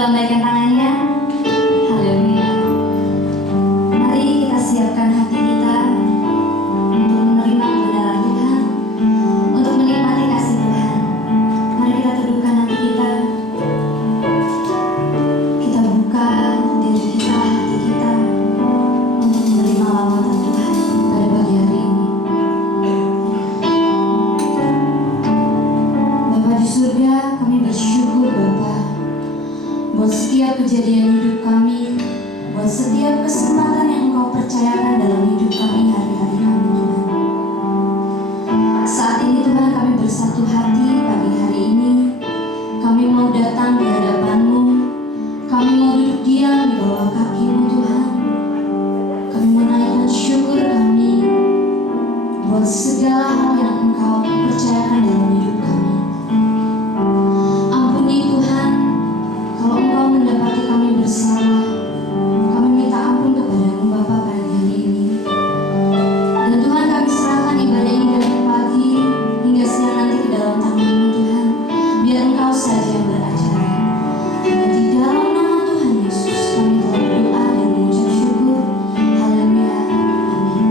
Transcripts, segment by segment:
lambaikan tangannya. Haleluya. Mari kita siapkan hati kita untuk menerima kebenaran Tuhan, untuk menikmati kasih Tuhan. Mari kita teduhkan hati kita. Kita buka diri kita, hati kita untuk menerima lawatan Tuhan pada pagi hari ini. Bapa di surga, kami bersyukur Bapa buat setiap kejadian hidup kami, buat setiap kesempatan yang Engkau percayakan dalam hidup kami hari-hari kami Tuhan. Saat ini Tuhan kami bersatu hati pagi hari ini. Kami mau datang di hadapan-Mu. Kami mau duduk diam di bawah kaki-Mu Tuhan. Kami menaikkan syukur kami buat segala hal yang Engkau percayakan dalam hidup kami. Ampuni Tuhan kalau Engkau mendapati kami bersalah. Kami minta ampun kepada-Mu Bapa pada hari ini. Dan Tuhan kami serahkan ibadah ini dari pagi hingga siang nanti ke dalam tangan-Mu Tuhan. Biar Engkau saja yang beracara. Hanya di dalam nama Tuhan Yesus kami telah berdoa dan mengucap syukur. Haleluya. Amin.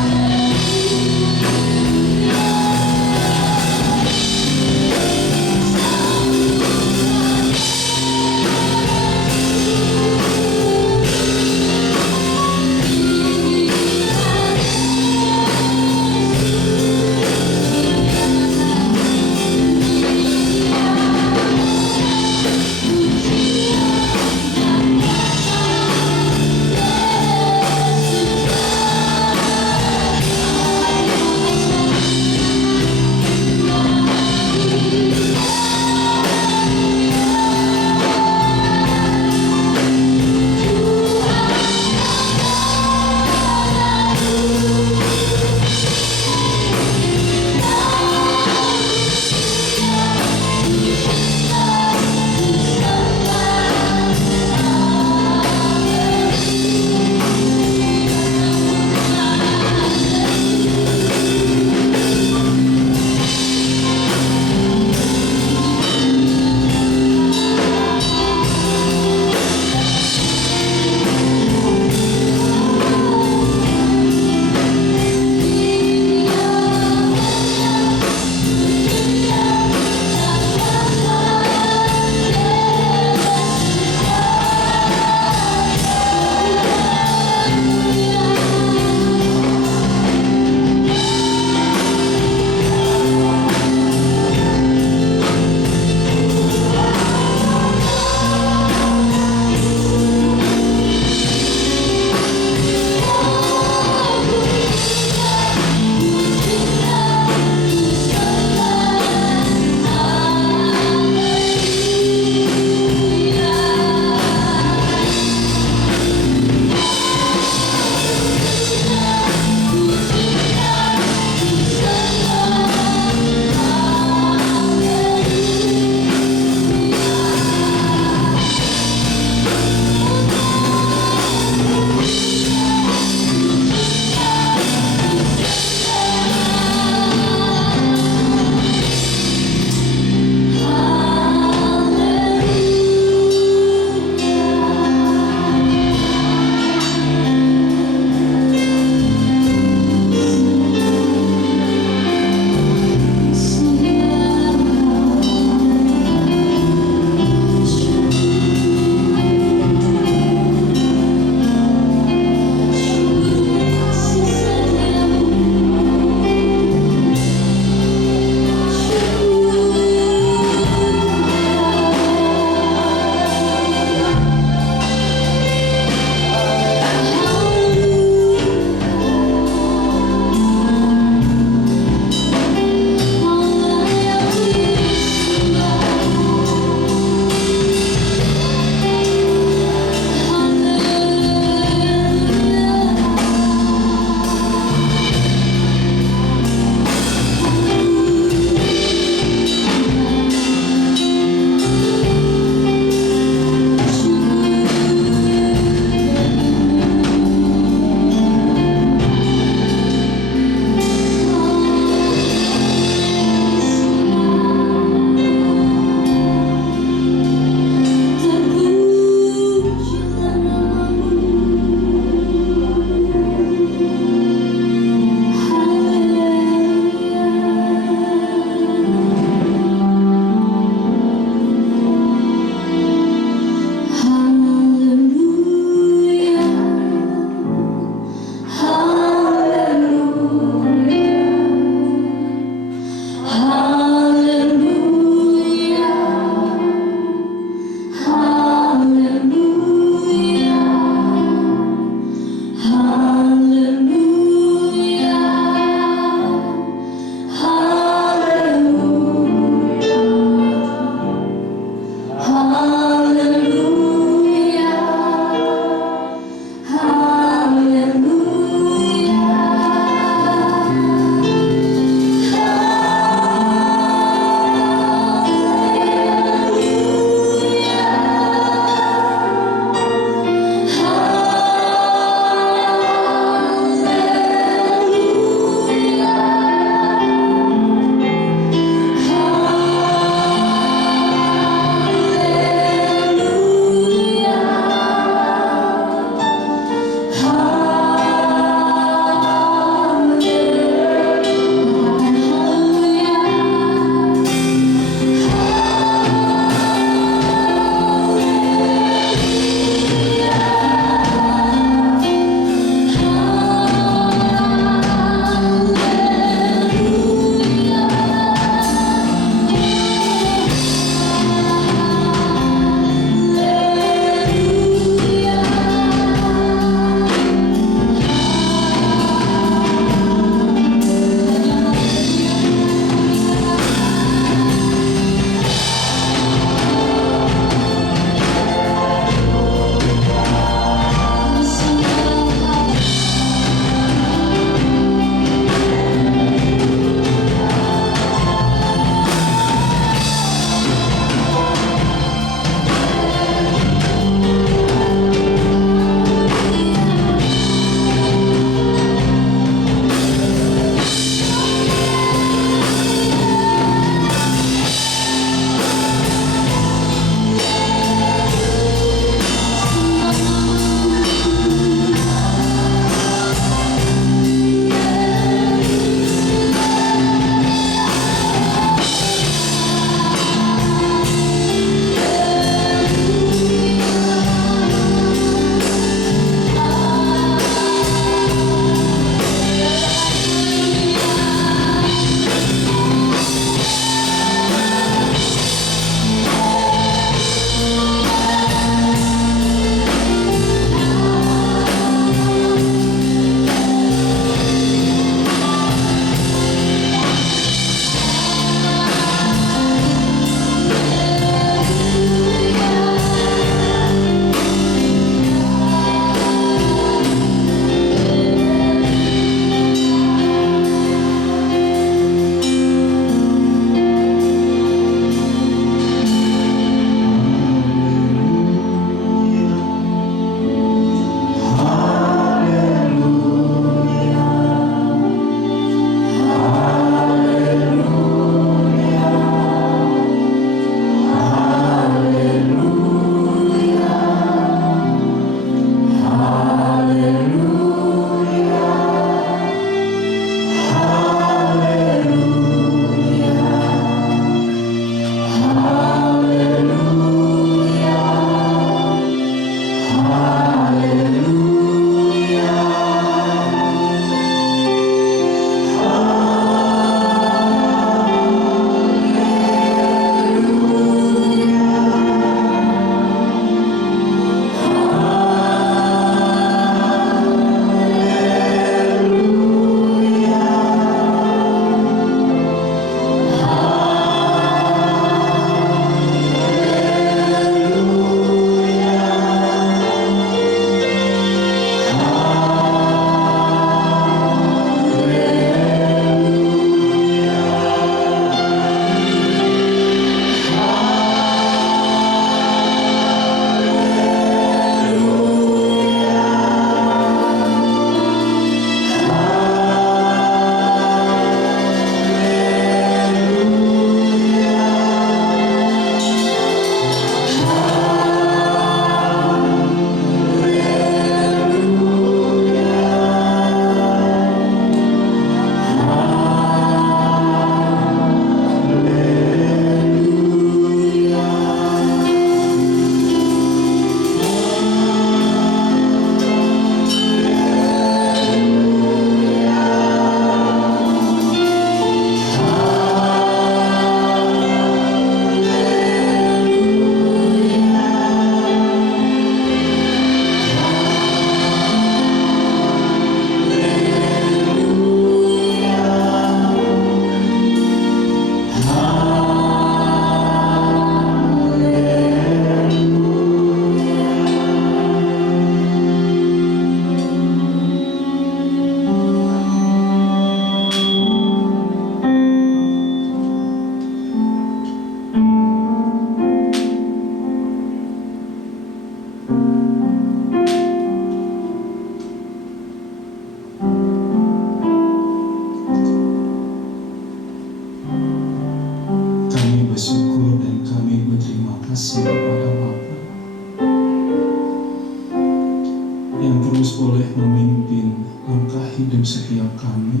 yang terus boleh memimpin langkah hidup setiap kami,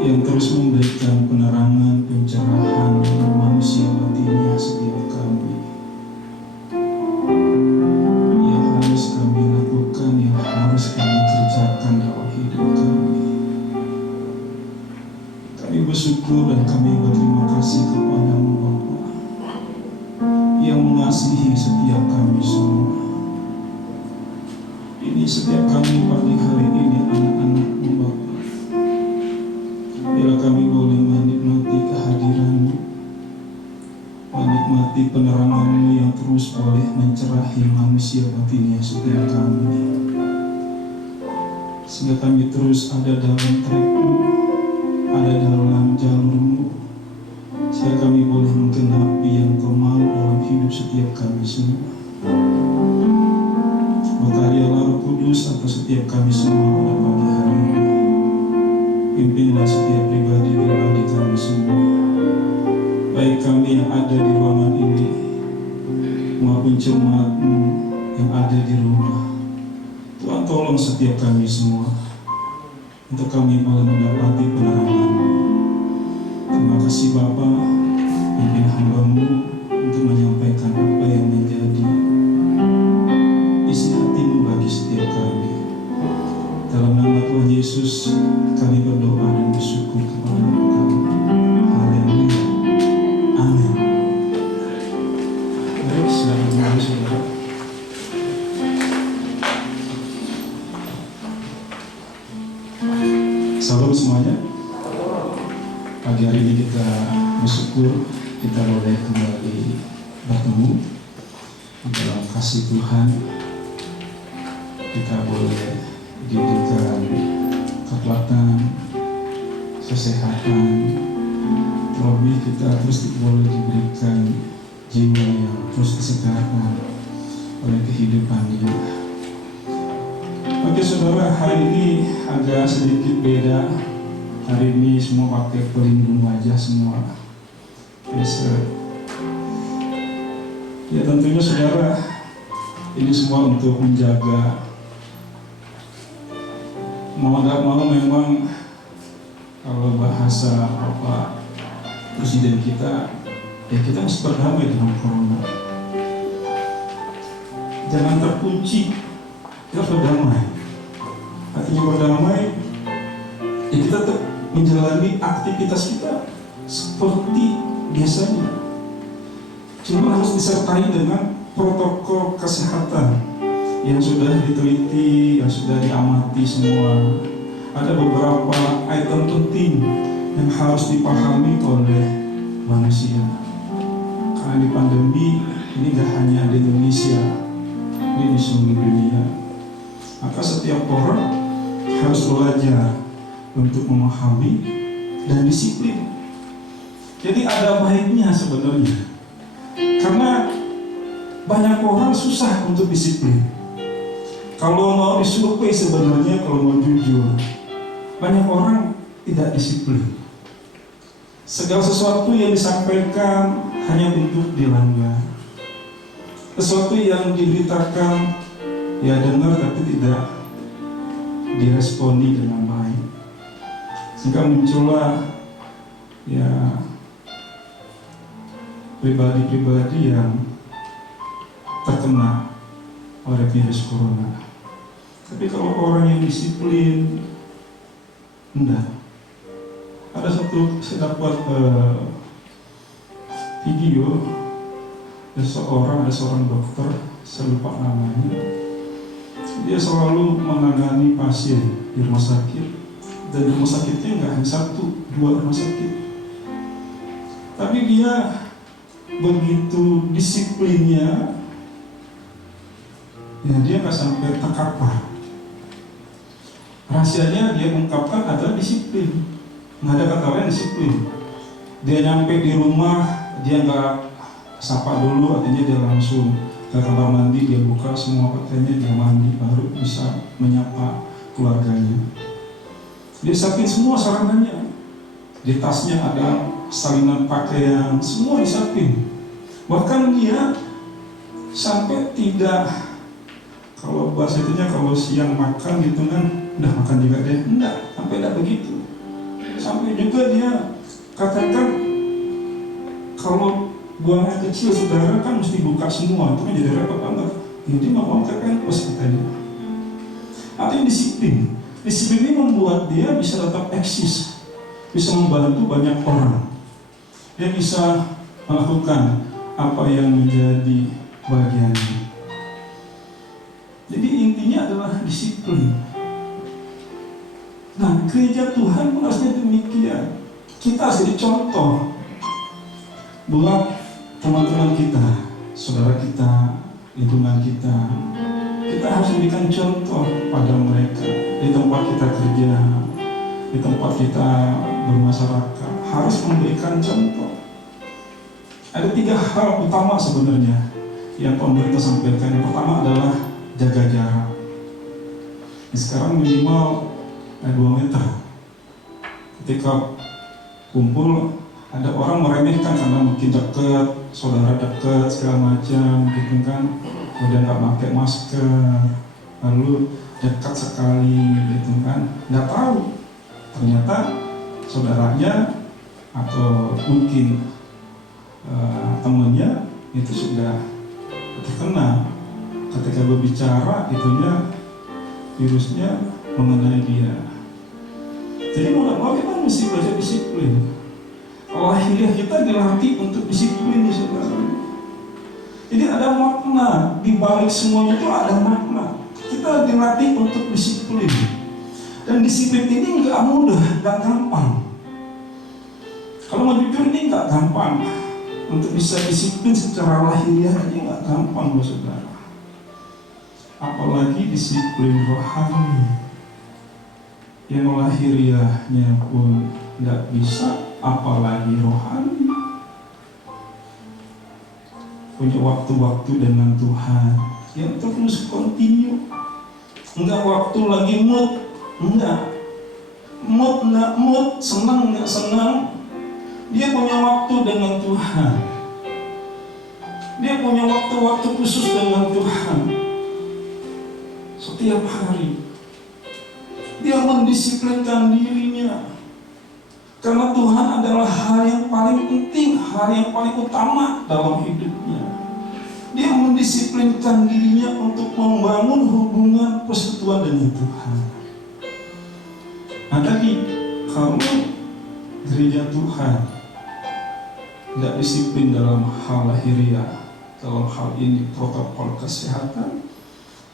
yang terus memberikan penerangan, pencerahan manusia batinnya setiap kami. Yang harus kami lakukan, yang harus kami kerjakan dalam hidup kami. Kami bersyukur dan kami berterima kasih kepada-Mu Bapa yang mengasihi setiap kami semua. Ini setiap kami pagi hari ini anak-anak-Mu Bapa. Bila kami boleh menikmati kehadiran-Mu, menikmati penerangan-Mu yang terus boleh mencerahi manusia batinnya setiap kami, sehingga kami terus ada dalam track-Mu, ada dalam jalur-Mu, sehingga kami boleh menggenapi yang Kau mau dalam hidup setiap kami semua. Berkaryalah Roh Kudus atas setiap kami semua pada pagi hari ini. Pimpinlah setiap pribadi-pribadi kami semua, baik kami yang ada di ruangan ini maupun jemaat-Mu yang ada di rumah. Tuhan, tolong setiap kami semua untuk kami boleh mendapati penerangan-Mu. Terima kasih Bapa, pimpin hamba-Mu untuk menyampaikan apa yang menjadi isi hati-Mu bagi setiap kami. Dalam nama Tuhan Yesus kami berdoa dan bersyukur kepada Engkau. Haleluya. Amin. Baik, silakan maju saudara. Salam semuanya. Pagi hari ini kita bersyukur kita boleh kembali bertemu dalam kasih Tuhan. Kita boleh diberikan kekuatan, kesehatan, terlebih kita terus boleh diberikan jiwa yang terus kesegaran oleh kehidupan dia. Oke saudara, hari ini agak sedikit beda. Hari ini semua pakai pelindung wajah semua. Yes, ya tentunya saudara, ini semua untuk menjaga, mau nggak mau memang kalau bahasa apa presiden kita, ya kita harus berdamai dengan corona. Jangan terkunci, kita berdamai. Artinya berdamai, ya kita tetap menjalani aktivitas kita seperti biasanya. Cuma harus disertai dengan protokol kesehatan yang sudah diteliti, yang sudah diamati semua. Ada beberapa item penting yang harus dipahami oleh manusia. Karena di pandemi ini gak hanya di Indonesia, ini di seluruh dunia. Maka setiap orang harus belajar untuk memahami dan disiplin. Jadi ada baiknya sebenarnya. Karena banyak orang susah untuk disiplin. Kalau mau disurvei sebenarnya, kalau mau jujur, banyak orang tidak disiplin. Segala sesuatu yang disampaikan hanya untuk dilanggar. Sesuatu yang diberitakan, ya dengar tapi tidak diresponi dengan baik. Sehingga muncullah ya pribadi-pribadi yang terkena oleh virus corona. Tapi kalau orang yang disiplin, enggak. Ada saya dapat video, ada seorang dokter, saya lupa namanya. Dia selalu menangani pasien di rumah sakit, dan di rumah sakitnya nggak hanya 1, 2 rumah sakit. Tapi dia begitu disiplinnya, ya dia nggak sampai terkapar. Rahasianya dia ungkapkan adalah disiplin. Nggak ada kata lain, disiplin. Dia nyampe di rumah, dia nggak sapa dulu, artinya dia langsung ke kamar mandi, dia buka semua pakaiannya, dia mandi, baru bisa menyapa keluarganya. Dia siapin semua saranannya. Di tasnya ada salinan pakaian, semua disiapin. Bahkan dia sampai tidak Kalau bahasa itunya kalau siang makan gitu kan, udah makan juga deh. Enggak, sampai enggak begitu. Sampai juga dia katakan kalau buang air kecil saudara kan mesti buka semua, itu kan jadi repot banget. Jadi nggak mau KPN pos katanya. Artinya disiplin. Disiplin ini membuat dia bisa tetap eksis, bisa membantu banyak orang. Dia bisa melakukan apa yang menjadi bagiannya. Jadi intinya adalah disiplin. Nah, gereja Tuhan pun harusnya demikian. Kita harus jadi contoh buat teman-teman kita, saudara kita, lingkungan kita. Kita harus memberikan contoh pada mereka di tempat kita kerja, di tempat kita bermasyarakat. Harus memberikan contoh. Ada 3 hal utama sebenarnya yang pemerintah sampaikan. Yang pertama adalah jaga jarak. Sekarang minimal 2 meter. Ketika kumpul, ada orang meremehkan karena mungkin dekat, saudara dekat segala macam, gitu kan. Udah nggak pakai masker, lalu dekat sekali, gitu kan. Nggak tahu, ternyata saudaranya atau mungkin temannya itu sudah terkena. Ketika berbicara, itunya virusnya mengenai dia. Jadi mau kita mesti belajar disiplin. Lahiriah kita dilatih untuk disiplin di saudara. Jadi ada makna di balik semuanya, itu ada makna. Kita dilatih untuk disiplin. Dan disiplin ini nggak mudah, nggak gampang. Kalau mau jujur ini nggak gampang. Untuk bisa disiplin secara lahiriah aja nggak gampang, loh saudara. Apalagi disiplin rohani. Yang lahiriahnya pun nggak bisa, apalagi rohani. Punya waktu-waktu dengan Tuhan yang terus kontinu. Enggak waktu lagi mood, enggak mood, senang enggak senang. Dia punya waktu dengan Tuhan. Dia punya waktu-waktu khusus dengan Tuhan. Setiap hari dia mendisiplinkan dirinya. Karena Tuhan adalah hal yang paling penting, hal yang paling utama dalam hidupnya. Dia mendisiplinkan dirinya untuk membangun hubungan persekutuan dengan Tuhan. Nah tadi, kalau gereja Tuhan tidak disiplin dalam hal lahiriah, dalam hal ini protokol kesehatan,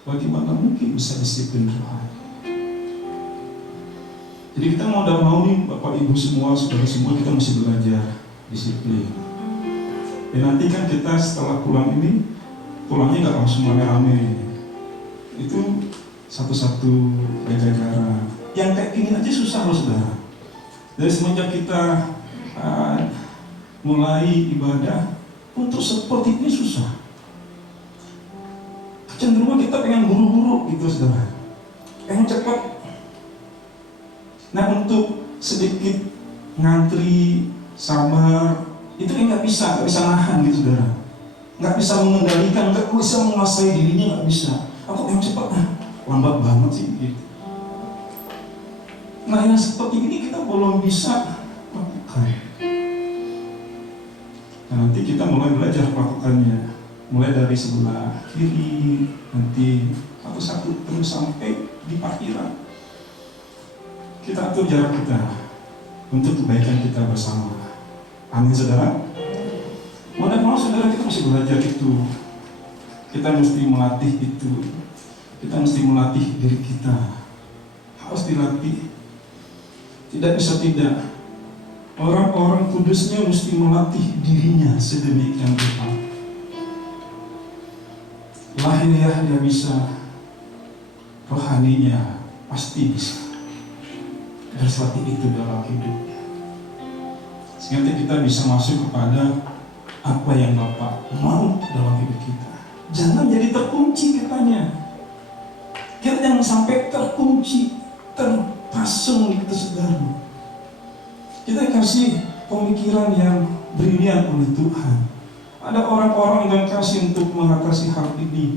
bagaimana mungkin bisa disiplin rohani? Jadi kita mau dan mau nih Bapak Ibu semua, saudara semua, kita mesti belajar disiplin. Dan nanti kan kita setelah pulang ini, pulangnya nggak langsung rame-rame. Itu satu-satu jaga jarak. Yang kayak gini aja susah loh saudara. Dari semenjak kita mulai ibadah, untuk seperti ini susah. Kecenderungan kita pengen buru-buru gitu saudara. Pengen cepat. Nah untuk sedikit ngantri, sabar, itu nggak bisa nahan gitu saudara. Nggak bisa mengendalikan, nggak bisa menguasai dirinya, nggak bisa. Aku yang cepat, lambat banget sih gitu. Nah yang seperti ini kita belum bisa lakukan. Nah nanti kita mulai belajar melakukannya. Mulai dari sebelah kiri, nanti satu-satu terus sampai di parkiran. Kita atur jarak kita untuk kebaikan kita bersama. Amin saudara. Mau dan mau saudara, kita mesti belajar itu. Kita mesti melatih itu. Kita mesti melatih diri kita. Harus dilatih. Tidak bisa tidak. Orang-orang kudusnya mesti melatih dirinya sedemikian rupa. Lahiriah dia bisa, rohaninya pasti bisa. Harus latih itu dalam hidupnya. Sehingga kita bisa masuk kepada apa yang Bapak mau dalam hidup kita. Jangan jadi terkunci kitanya. Kita jangan sampai terkunci, terpasung gitu saudara. Kita kasih pemikiran yang brilian oleh Tuhan. Ada orang-orang yang kasih untuk mengatasi hal ini.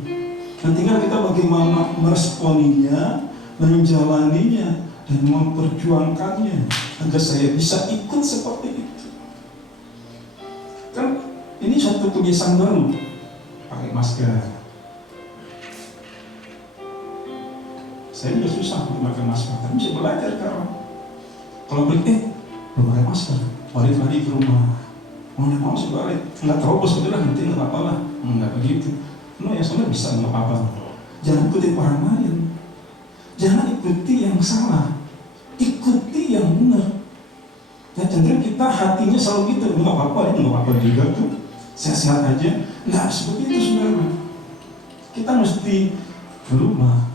Dan tinggal kita bagaimana meresponinya, menjalaninya, dan memperjuangkannya agar saya bisa ikut seperti itu. Kan ini satu kebiasaan baru, pakai masker. Saya juga susah memakai masker, tapi bisa belajar sekarang. Kalau balik, belum pakai masker, balik lagi ke rumah. Mau sih balik, nggak terobos udah nanti nggak apa-apa lah. Nggak begitu. No, ya soalnya bisa nggak apa-apa. Jangan ikuti orang lain. Jangan ikuti yang salah. Ikuti yang benar. Ya cenderung kita hatinya selalu gitu, nggak apa-apa, ini nggak apa-apa juga tuh. Sehat-sehat aja. Nggak seperti itu saudara. Kita mesti berubah.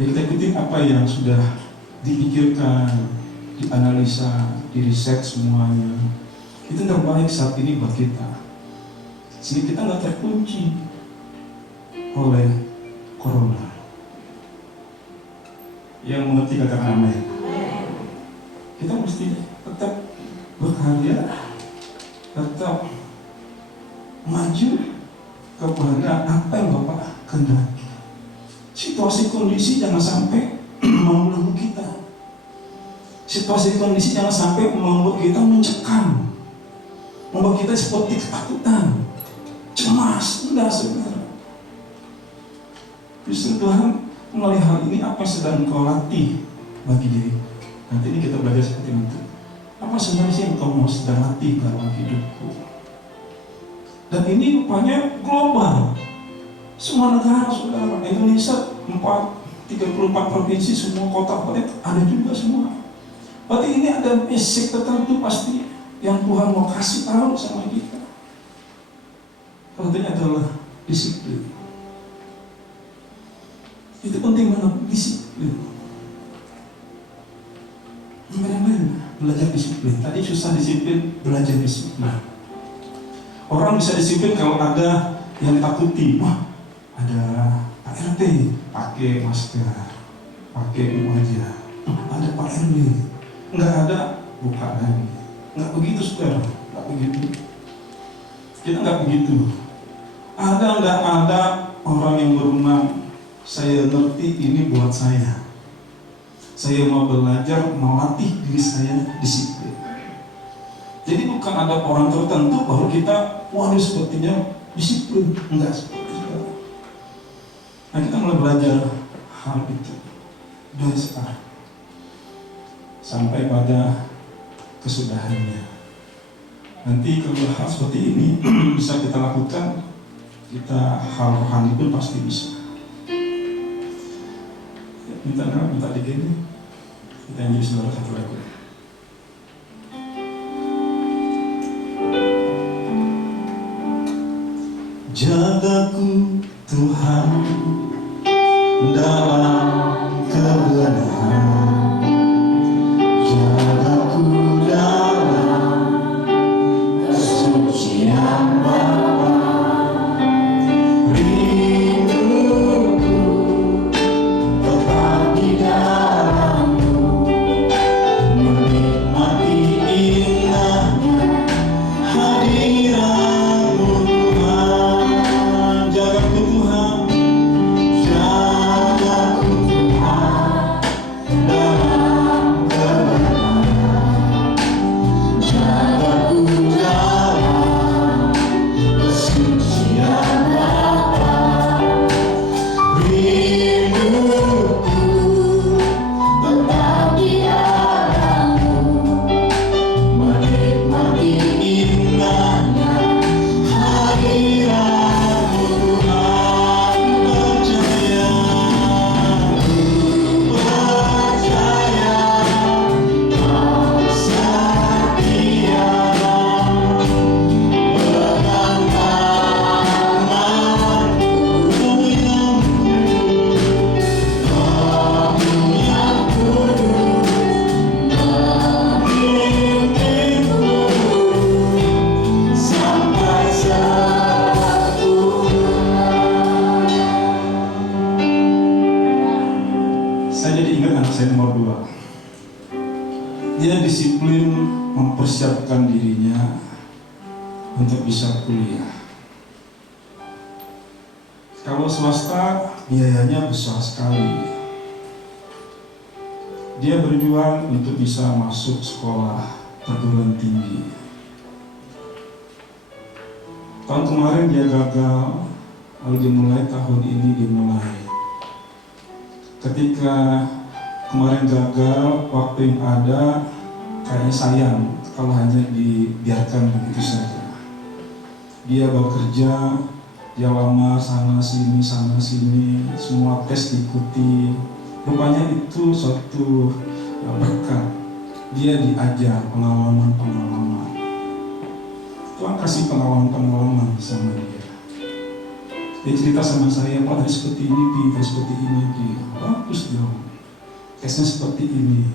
Jadi kita ikuti apa yang sudah dipikirkan, dianalisa, diriset semuanya. Itu terbaik saat ini buat kita. Sehingga kita nggak terkunci oleh corona. Yang mengerti katakan amin. Kita mesti tetap berkarya, tetap maju kepada apa yang Bapak kehendaki. Situasi kondisi jangan sampai membelenggu kita. Situasi kondisi jangan sampai membuat kita mencekam, membuat kita seperti ketakutan, cemas. Enggak saudara. Justru Tuhan melalui hal ini apa yang sedang kau latih bagi diri. Nanti ini kita belajar seperti itu. Apa sebenarnya sih yang kau mau sedang latih dalam hidupku? Dan ini rupanya global. Semua negara saudara, Indonesia 34 provinsi, semua kota ada juga semua. Berarti ini ada basic tertentu pasti yang Tuhan mau kasih tahu sama kita. Artinya adalah disiplin. Itu penting banget, disiplin. Belajar disiplin. Tadi susah disiplin, belajar disiplin. Orang bisa disiplin kalau ada yang takuti. Wah, ada Pak RT pakai masker, pakai wajah. Ada Pak RW, nggak ada, buka lagi. Nggak begitu saudara, nggak begitu. Kita nggak begitu. Ada nggak ada orang yang berwenang. Saya ngerti ini buat saya. Saya mau belajar, melatih diri saya disiplin. Jadi bukan ada orang tertentu baru kita, waduh sepertinya disiplin. Enggak seperti itu. Nah kita mulai belajar hal itu dari sekarang sampai pada kesudahannya. Nanti kalau hal seperti ini bisa kita lakukan, kita hal rohani pun pasti bisa. Minta digini, kita nyanyi saudara satu lagu. Jagaku Tuhan dalam kebenaran, jagaku dalam kesucian Bapa. Dia disiplin mempersiapkan dirinya untuk bisa kuliah. Kalau swasta biayanya besar sekali. Dia berjuang untuk bisa masuk sekolah perguruan tinggi. Tahun kemarin dia gagal, lalu dimulai tahun ini dimulai. Ketika kemarin gagal, waktu yang ada kayaknya sayang kalau hanya dibiarkan begitu saja. Dia bekerja, dia lama sana sini, semua tes diikuti. Rupanya itu suatu berkat. Dia diajar pengalaman-pengalaman. Tuhan kasih pengalaman-pengalaman sama dia. Dia cerita sama saya, Pak, tadi seperti ini, tadi seperti ini, bagus dong. Tesnya seperti ini.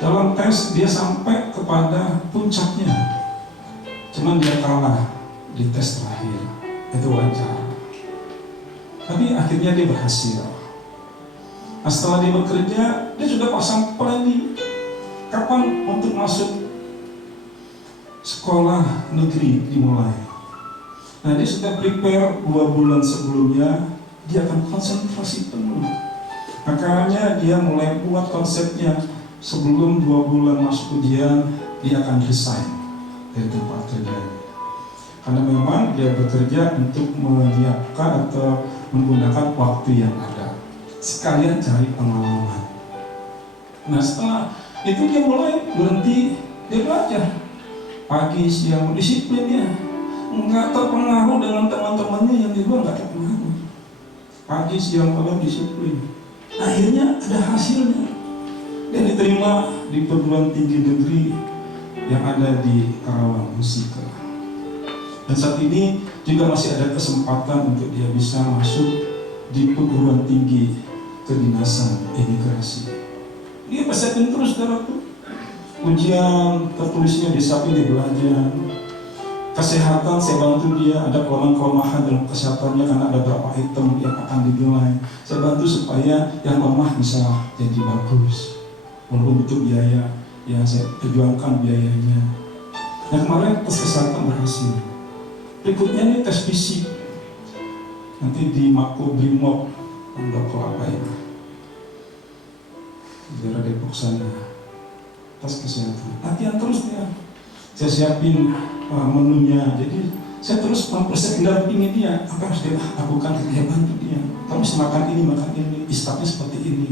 Dalam tes dia sampai kepada puncaknya. Cuman dia kalah di tes terakhir. Itu wajar. Tapi akhirnya dia berhasil. Nah, setelah dia bekerja, dia sudah pasang planning kapan untuk masuk sekolah negeri dimulai. Nah, dia sudah prepare 2 bulan sebelumnya, dia akan konsentrasi penuh. Makanya dia mulai buat konsepnya sebelum 2 bulan masuk ujian, dia akan resign dari tempat kerjanya. Karena memang dia bekerja untuk menyiapkan atau menggunakan waktu yang ada. Sekalian cari pengalaman. Nah, setelah itu dia mulai berhenti, dia belajar pagi siang, disiplinnya nggak terpengaruh dengan teman-temannya yang di luar, nggak terpengaruh. Pagi siang malam disiplin. Akhirnya ada hasilnya. Dan diterima di perguruan tinggi negeri yang ada di Karawang Musika. Dan saat ini juga masih ada kesempatan untuk dia bisa masuk di perguruan tinggi kedinasan imigrasi. Dia persiapin terus saudara tuh. Ujian tertulisnya disiapin, dia belajar. Kesehatan saya bantu dia, ada kelemahan dalam kesehatannya karena ada beberapa item yang akan dinilai. Saya bantu supaya yang lemah bisa jadi bagus. Walaupun itu biaya, ya saya perjuangkan biayanya. Nah, kemarin tes kesehatan berhasil. Berikutnya ini tes fisik. Nanti di Mako Brimob Pondok Kelapa ini, daerah Depok sana, tes kesehatan. Latihan terus dia. Saya siapin menunya. Jadi saya terus mempersiapkan dampingi dia. Apa harus dia lakukan ketika bantu dia. Kamu harus makan ini, istirahatnya seperti ini,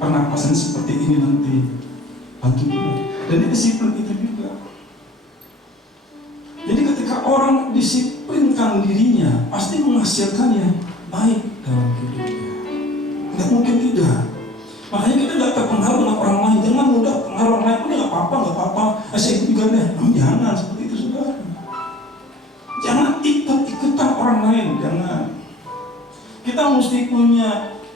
pernapasan seperti ini nanti. Bantu dia. Dan dia disiplin itu juga. Jadi ketika orang disiplinkan dirinya, pasti menghasilkan yang baik dalam hidupnya. Tidak mungkin tidak. Makanya kita tidak terpengaruh dengan orang lain. Jangan mudah pengaruh orang lain. Nggak apa-apa. Saya ikut juga deh. Jangan seperti itu, saudara. Jangan ikut-ikutan orang lain. Jangan. Kita mesti punya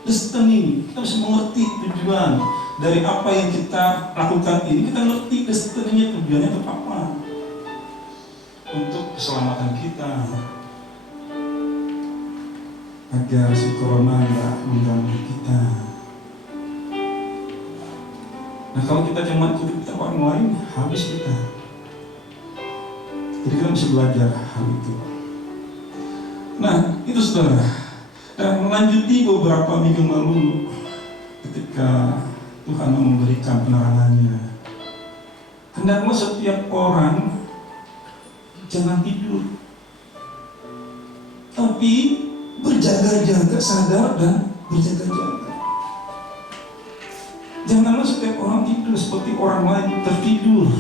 destiny. Kita mesti mengerti tujuan dari apa yang kita lakukan ini. Kita ngerti destiny-nya, tujuannya itu apa. Untuk keselamatan kita, agar si corona tidak mengganggu kita. Nah, kalau kita cuma ikut orang lain, habis kita. Jadi kita mesti belajar hal itu. Nah, itu saudara. Dan melanjuti beberapa minggu lalu, ketika Tuhan memberikan penerangannya, hendaklah setiap orang jangan tidur, tapi berjaga-jaga, sadar dan berjaga-jaga. Janganlah setiap orang tidur seperti orang lain tertidur.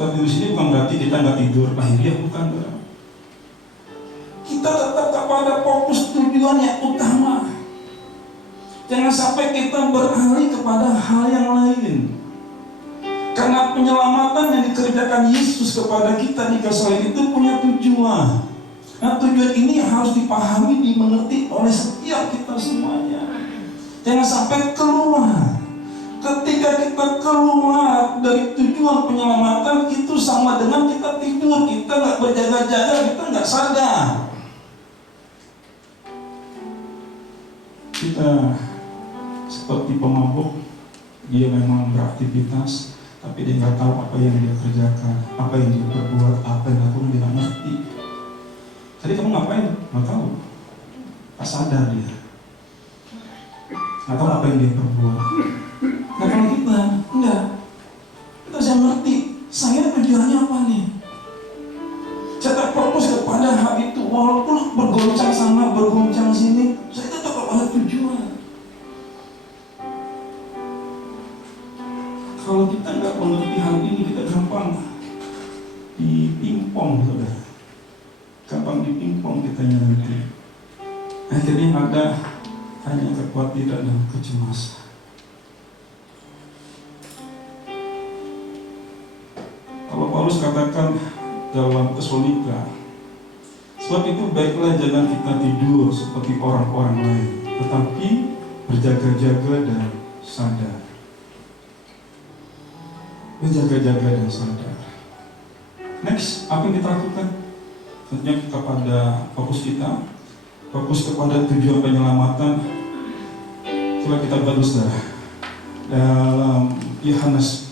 Tertidur sini bukan berarti kita nggak tidur lahiriah, bukan. Kita tetap kepada fokus tujuan yang utama. Jangan sampai kita beralih kepada hal yang lain. Karena penyelamatan yang dikerjakan Yesus kepada kita di Kasal itu punya tujuan. Nah, tujuan ini harus dipahami, dimengerti oleh setiap kita semuanya. Jangan sampai keluar. Ketika kita keluar dari tujuan penyelamatan, itu sama dengan kita tidur. Kita nggak berjaga-jaga, kita nggak sadar. Kita seperti pemabuk, dia memang beraktivitas, tapi dia nggak tahu apa yang dia kerjakan, apa yang dia perbuat, apa yang dia lakukan, dia nggak ngerti. Tadi kamu ngapain? Nggak tahu. Tak sadar dia. Nggak tahu apa yang dia perbuat. Nah kalau kita, enggak. Kita bisa ngerti, saya tujuannya apa nih? Saya terfokus kepada hal itu, walaupun bergoncang sana, bergoncang sini, saya tetap kepada tujuan. Kalau kita nggak mengerti hal ini, kita gampang dipimpong, saudara. Gampang dipimpong kitanya nanti. Akhirnya ada hanya kekhawatiran dan kecemasan. Kalau Paulus katakan dalam Tesalonika, sebab itu baiklah jangan kita tidur seperti orang-orang lain, tetapi berjaga-jaga dan sadar. Berjaga-jaga dan sadar. Next, apa yang kita lakukan? Tentunya kepada fokus kita, fokus kepada tujuan penyelamatan. Coba kita baca saudara dalam Yohanes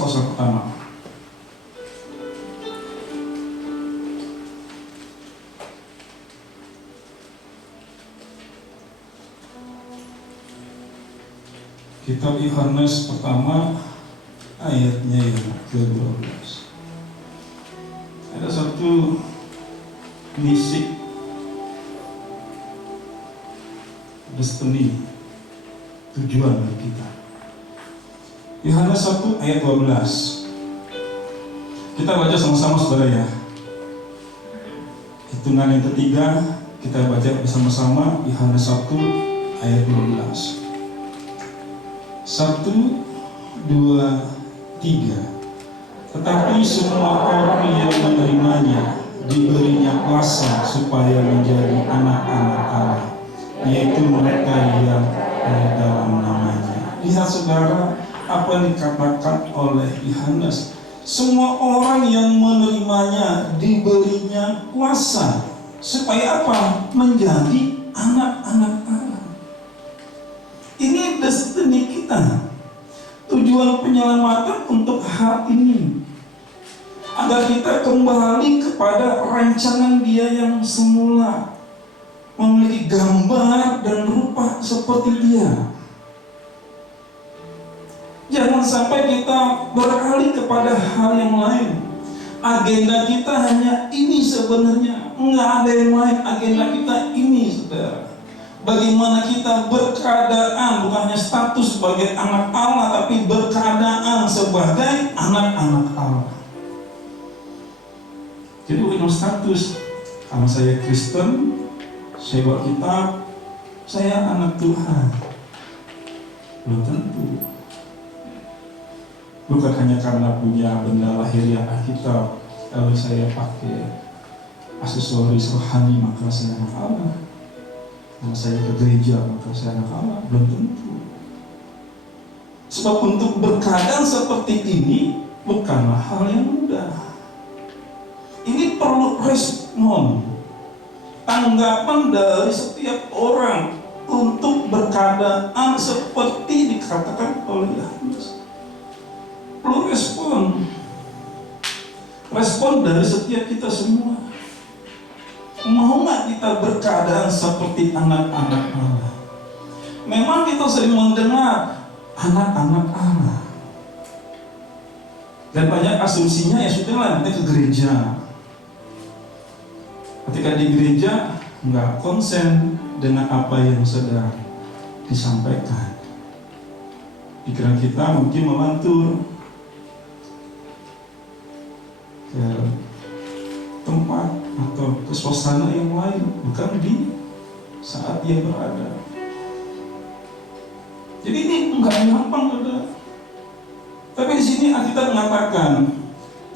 pasal pertama. Kitab Yohanes pertama ayatnya yang ke-12. Ada satu misi destiny, tujuan bagi kita. Yohanes 1 ayat 12. Kita baca sama-sama saudara ya. Hitungan yang ketiga kita baca bersama-sama Yohanes 1 ayat 12. 1, 2, 3. Tetapi semua orang yang menerimanya diberinya kuasa supaya menjadi anak-anak Allah, yaitu mereka yang ada dalam namanya. Lihat saudara, apa yang dikatakan oleh Yohanes, semua orang yang menerimanya diberinya kuasa supaya apa? Menjadi anak-anak Allah. Ini destiny kita, tujuan penyelamatan untuk hal ini, agar kita kembali kepada rancangan Dia yang semula, memiliki gambar dan rupa seperti Dia. Jangan sampai kita beralih kepada hal yang lain. Agenda kita hanya ini sebenarnya, nggak ada yang lain. Agenda kita ini, saudara. Bagaimana kita berkeadaan, bukan hanya status sebagai anak Allah, tapi berkeadaan sebagai anak-anak Allah. Jadi bukan status, karena saya Kristen, saya berkitab, saya anak Tuhan. Belum tentu. Bukan hanya karena punya benda lahiriah Alkitab, lalu saya pakai aksesoris rohani maka saya anak Allah. Karena saya ke gereja maka saya anak Allah. Belum tentu. Sebab untuk berkeadaan seperti ini bukanlah hal yang mudah. Ini perlu respon, tanggapan dari setiap orang untuk berkeadaan seperti dikatakan oleh Yohanes. Perlu respon dari setiap kita semua. Mau nggak kita berkeadaan seperti anak-anak Allah? Memang kita sering mendengar anak-anak Allah, dan banyak asumsinya ya sudahlah, kita ke gereja. Ketika di gereja nggak konsen dengan apa yang sedang disampaikan. Pikiran kita mungkin melantur ke tempat atau ke suasana yang lain, bukan di saat dia berada. Jadi ini enggak gampang, saudara. Tapi di sini kita mengatakan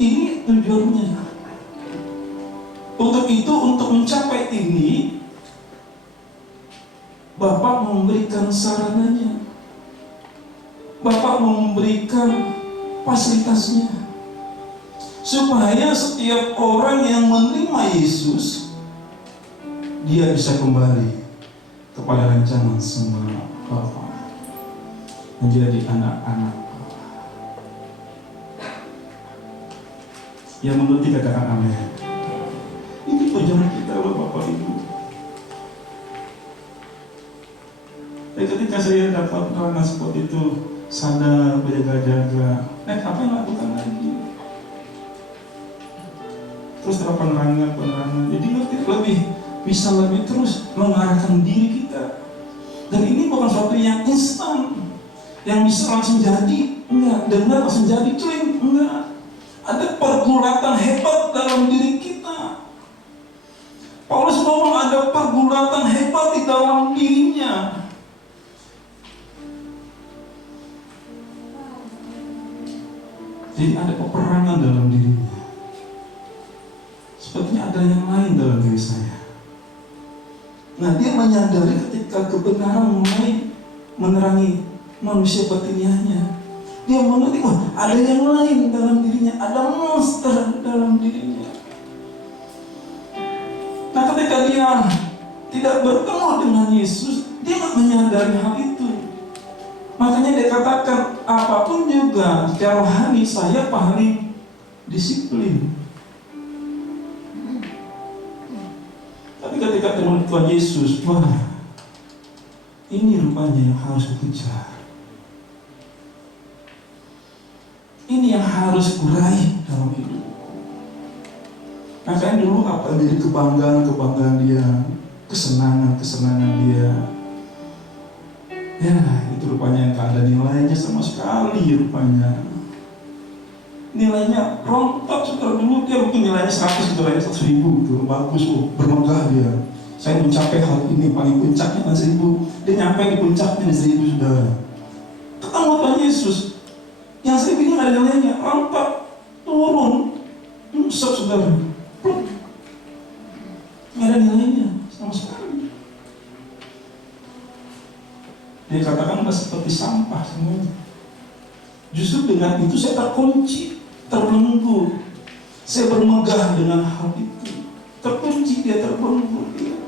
ini tujuannya. Untuk itu, untuk mencapai ini, Bapak memberikan sarananya, Bapak memberikan fasilitasnya, supaya setiap orang yang menerima Yesus, dia bisa kembali kepada rancangan semula Bapa, menjadi anak-anak. Yang mengerti katakan amin. Ini perjalanan kita loh Bapak Ibu. Dan ketika saya dapat perangan seperti itu, sadar, berjaga-jaga, apa yang lakukan lagi? Terus terus penerangan. Jadi lebih bisa lebih terus mengarahkan diri kita. Dan ini bukan sesuatu yang instan, yang bisa langsung jadi, enggak. Dengar langsung jadi, kling, enggak. Ada pergulatan hebat dalam diri kita. Paulus ngomong ada pergulatan hebat di dalam dirinya. Jadi ada peperangan dalam dirinya. Sepertinya ada yang lain dalam diri saya. Nah, dia menyadari ketika kebenaran mulai menerangi manusia batiniahnya. Dia mengerti, wah ada yang lain dalam dirinya, ada monster dalam dirinya. Nah, ketika dia tidak bertemu dengan Yesus, dia tidak menyadari hal itu. Makanya dia katakan, apapun juga secara rohani saya paling disiplin. Tapi ketika teman Tuhan Yesus, wah ini rupanya yang harus dikejar. Ini yang harus kuraih dalam hidup. Makanya dulu apa dari kebanggaan dia, kesenangan dia. Ya, itu rupanya yang tak ada nilainya sama sekali rupanya. Nilainya rontok. Saudara, dulu dia mungkin nilainya 100, nilainya 100.000 gitu. Bagus, bermegah dia. Saya mencapai hal ini, paling puncaknya kan 1.000. Dia nyampe di puncaknya di 1.000, saudara. Ketemu Tuhan Yesus, yang 1.000 ini ada nilainya, rontok, turun, nyusap, saudara. Nggak ada nilainya sama sekali. Dia katakan udah seperti sampah semuanya. Justru dengan itu saya terkunci, terbelenggu. Saya bermegah dengan hal itu. Terkunci dia, terbelenggu dia.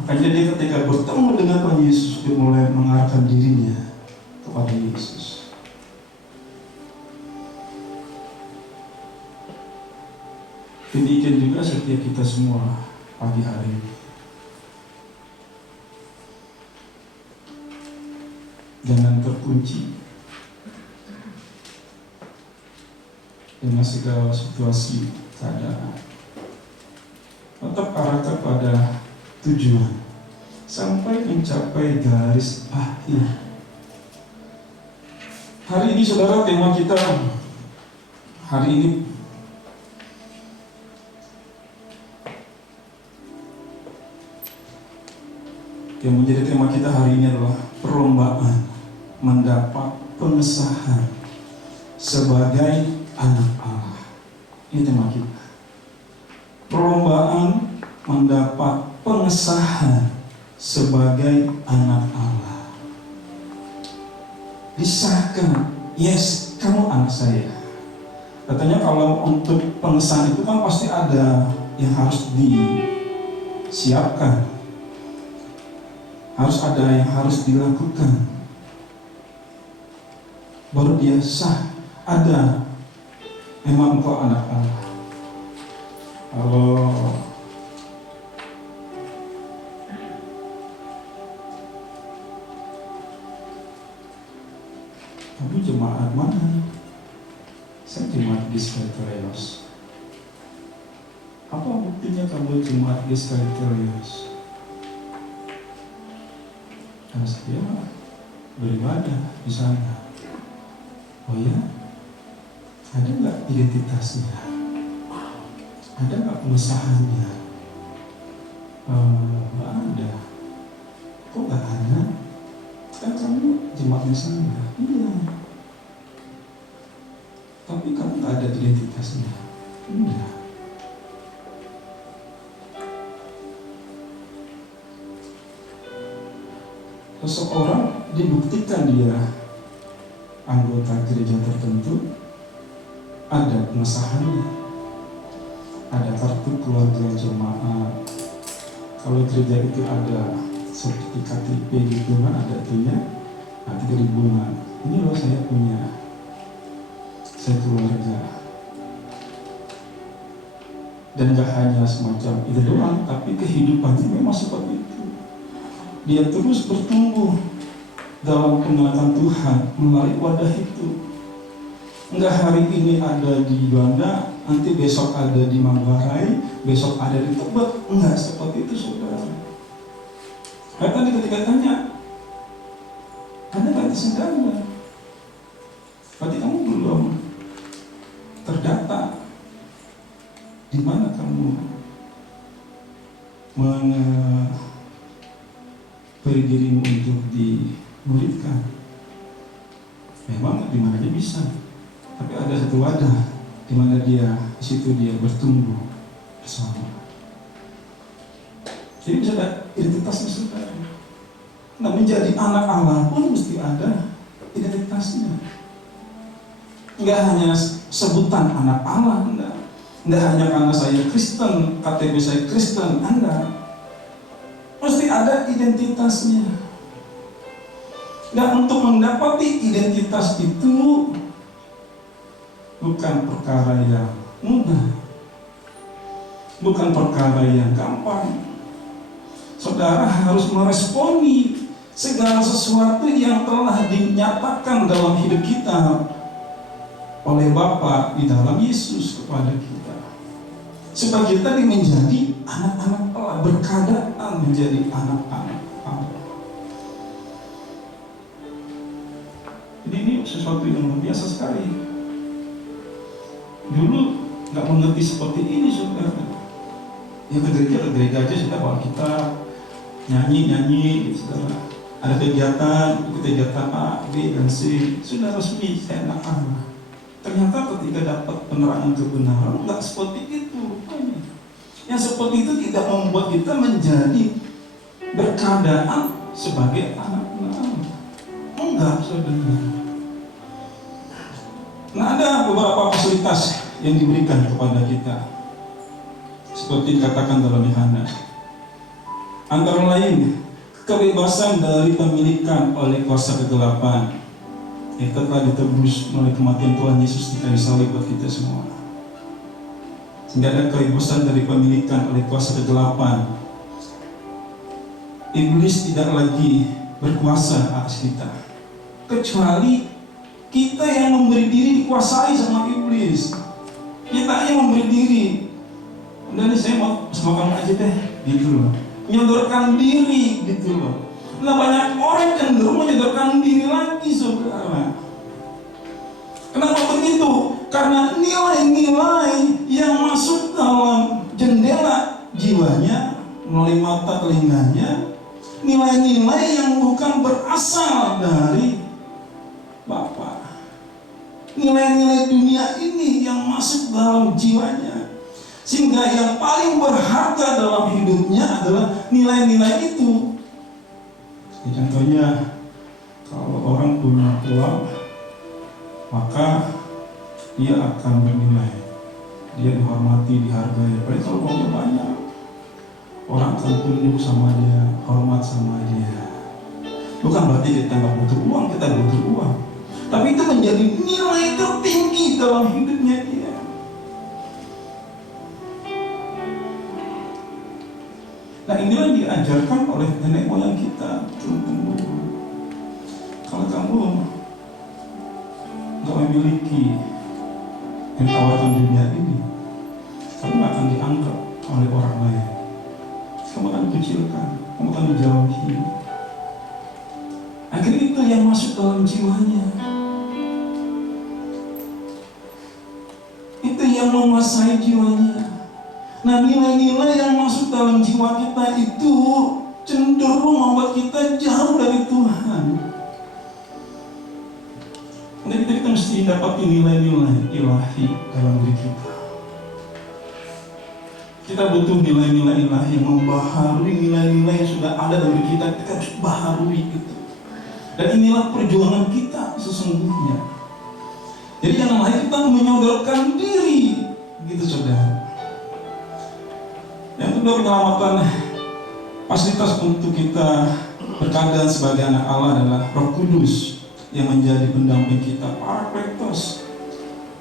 Makanya dia ketika bertemu dengan Tuhan Yesus, dia mulai mengarahkan dirinya kepada Yesus. Demikian juga setiap kita semua pagi hari ini. Jangan terkunci dengan segala situasi keadaan. Tetap arahkan pada tujuan sampai mencapai garis akhir. Hari ini saudara, tema kita hari ini yang menjadi tema kita hari ini adalah perlombaan mendapat pengesahan sebagai anak Allah. Ini tema kita. Perlombaan mendapat pengesahan sebagai anak Allah. Disahkan, yes, kamu anak saya. Katanya kalau untuk pengesahan itu kan pasti ada yang harus disiapkan. Harus ada yang harus dilakukan. Baru dia sah, ada memang engkau anak Allah. Kalau kamu jemaat mana? Saya jemaat Giskariterios. Apa buktinya kamu jemaat Giskariterios? Dan saya beribadah di sana. Oh ya, ada nggak identitasnya? Ada nggak pengesahannya? Nggak ada. Kok nggak ada? Kan kamu jemaat di sana. Iya. Tapi kamu nggak ada identitasnya. Enggak. Seseorang dibuktikan dia anggota gereja tertentu, ada pengesahannya, ada kartu keluarga jemaat. Kalau gereja itu ada seperti KTP gitu kan, ada itunya, nanti dari bunga. Ini loh saya punya, saya keluarga. Dan gak hanya semacam itu doang, tapi kehidupannya memang seperti itu. Dia terus bertumbuh dalam pengenalan Tuhan melalui wadah itu. Enggak hari ini ada di Juanda, nanti besok ada di Manggarai, besok ada di Tebet. Enggak seperti itu, saudara. Karena tadi ketika tanya, Anda gak disenggara, berarti kamu belum terdata. Di mana kamu beri dirimu untuk dimuridkan? Memang di mana dia bisa, tapi ada satu wadah di mana dia di situ dia bertumbuh bersama. Jadi bisa ada identitasnya, saudara. Nah, menjadi anak Allah pun mesti ada identitasnya. Enggak hanya sebutan anak Allah, enggak hanya karena saya Kristen, KTP saya Kristen, enggak. Mesti ada identitasnya. Dan untuk mendapati identitas itu bukan perkara yang mudah, bukan perkara yang gampang. Saudara harus meresponi segala sesuatu yang telah dinyatakan dalam hidup kita oleh Bapa di dalam Yesus kepada kita, supaya kita menjadi anak-anak Allah, berkeadaan menjadi anak-anak Allah. Jadi ini sesuatu yang luar biasa sekali. Dulu nggak mengerti seperti ini, saudara. Ya ke gereja aja sudah bawa kita nyanyi, saudara. Ada kegiatan A, B, dan C, sudah resmi saya anak Allah. Ternyata ketika dapat penerangan kebenaran nggak seperti itu rupanya. Yang seperti itu tidak membuat kita menjadi berkeadaan sebagai anak Allah. Enggak, saudara. Nah, ada beberapa fasilitas yang diberikan kepada kita, seperti dikatakan dalam Yohanes. Antara lain, kebebasan dari pemilikan oleh kuasa kegelapan. Kita telah ditebus melalui kematian Tuhan Yesus di kayu salib buat kita semua. Sehingga ada kebebasan dari pemilikan oleh kuasa kegelapan. Iblis tidak lagi berkuasa atas kita, kecuali kita yang memberi diri dikuasai sama iblis. Kita yang memberi diri. Udah nih, saya mau sama kamu aja deh, gitu loh. Menyodorkan diri, gitu loh. Nah, banyak orang cenderung menyodorkan diri lagi, saudara. Kenapa begitu? Karena nilai-nilai yang masuk dalam jendela jiwanya melalui mata telinganya, nilai-nilai yang bukan berasal dari Bapa. Nilai-nilai dunia ini yang masuk dalam jiwanya. Sehingga yang paling berharga dalam hidupnya adalah nilai-nilai itu. Contohnya, kalau orang punya uang, maka dia akan bernilai, dia dihormati, dihargai. Apalagi kalau uangnya banyak, orang akan tunduk sama dia, hormat sama dia. Bukan berarti kita nggak butuh uang, kita butuh uang. Tapi itu menjadi nilai tertinggi dalam hidupnya dia. Nah, inilah yang diajarkan oleh nenek moyang kita turun-temurun. Kalau kamu nggak memiliki yang tawarkan dunia ini, kamu akan dianggap oleh orang lain. Kamu akan dikucilkan, kamu akan dijauhi. Akhirnya itu yang masuk dalam jiwanya. Itu yang menguasai jiwanya. Nah, nilai-nilai yang masuk dalam jiwa kita itu cenderung membuat kita jauh dari Tuhan. Jadi kita mesti dapat nilai-nilai ilahi dalam diri kita. Kita butuh nilai-nilai ilahi yang membaharui nilai-nilai yang sudah ada dalam diri kita. Kita harus baharui itu. Dan inilah perjuangan kita sesungguhnya. Jadi jangan lagi kita menyodorkan diri, gitu saudara. Yang kedua, penyelamatan fasilitas untuk kita berkeadaan sebagai anak Allah adalah Roh Kudus yang menjadi pendamping kita, Parakletos,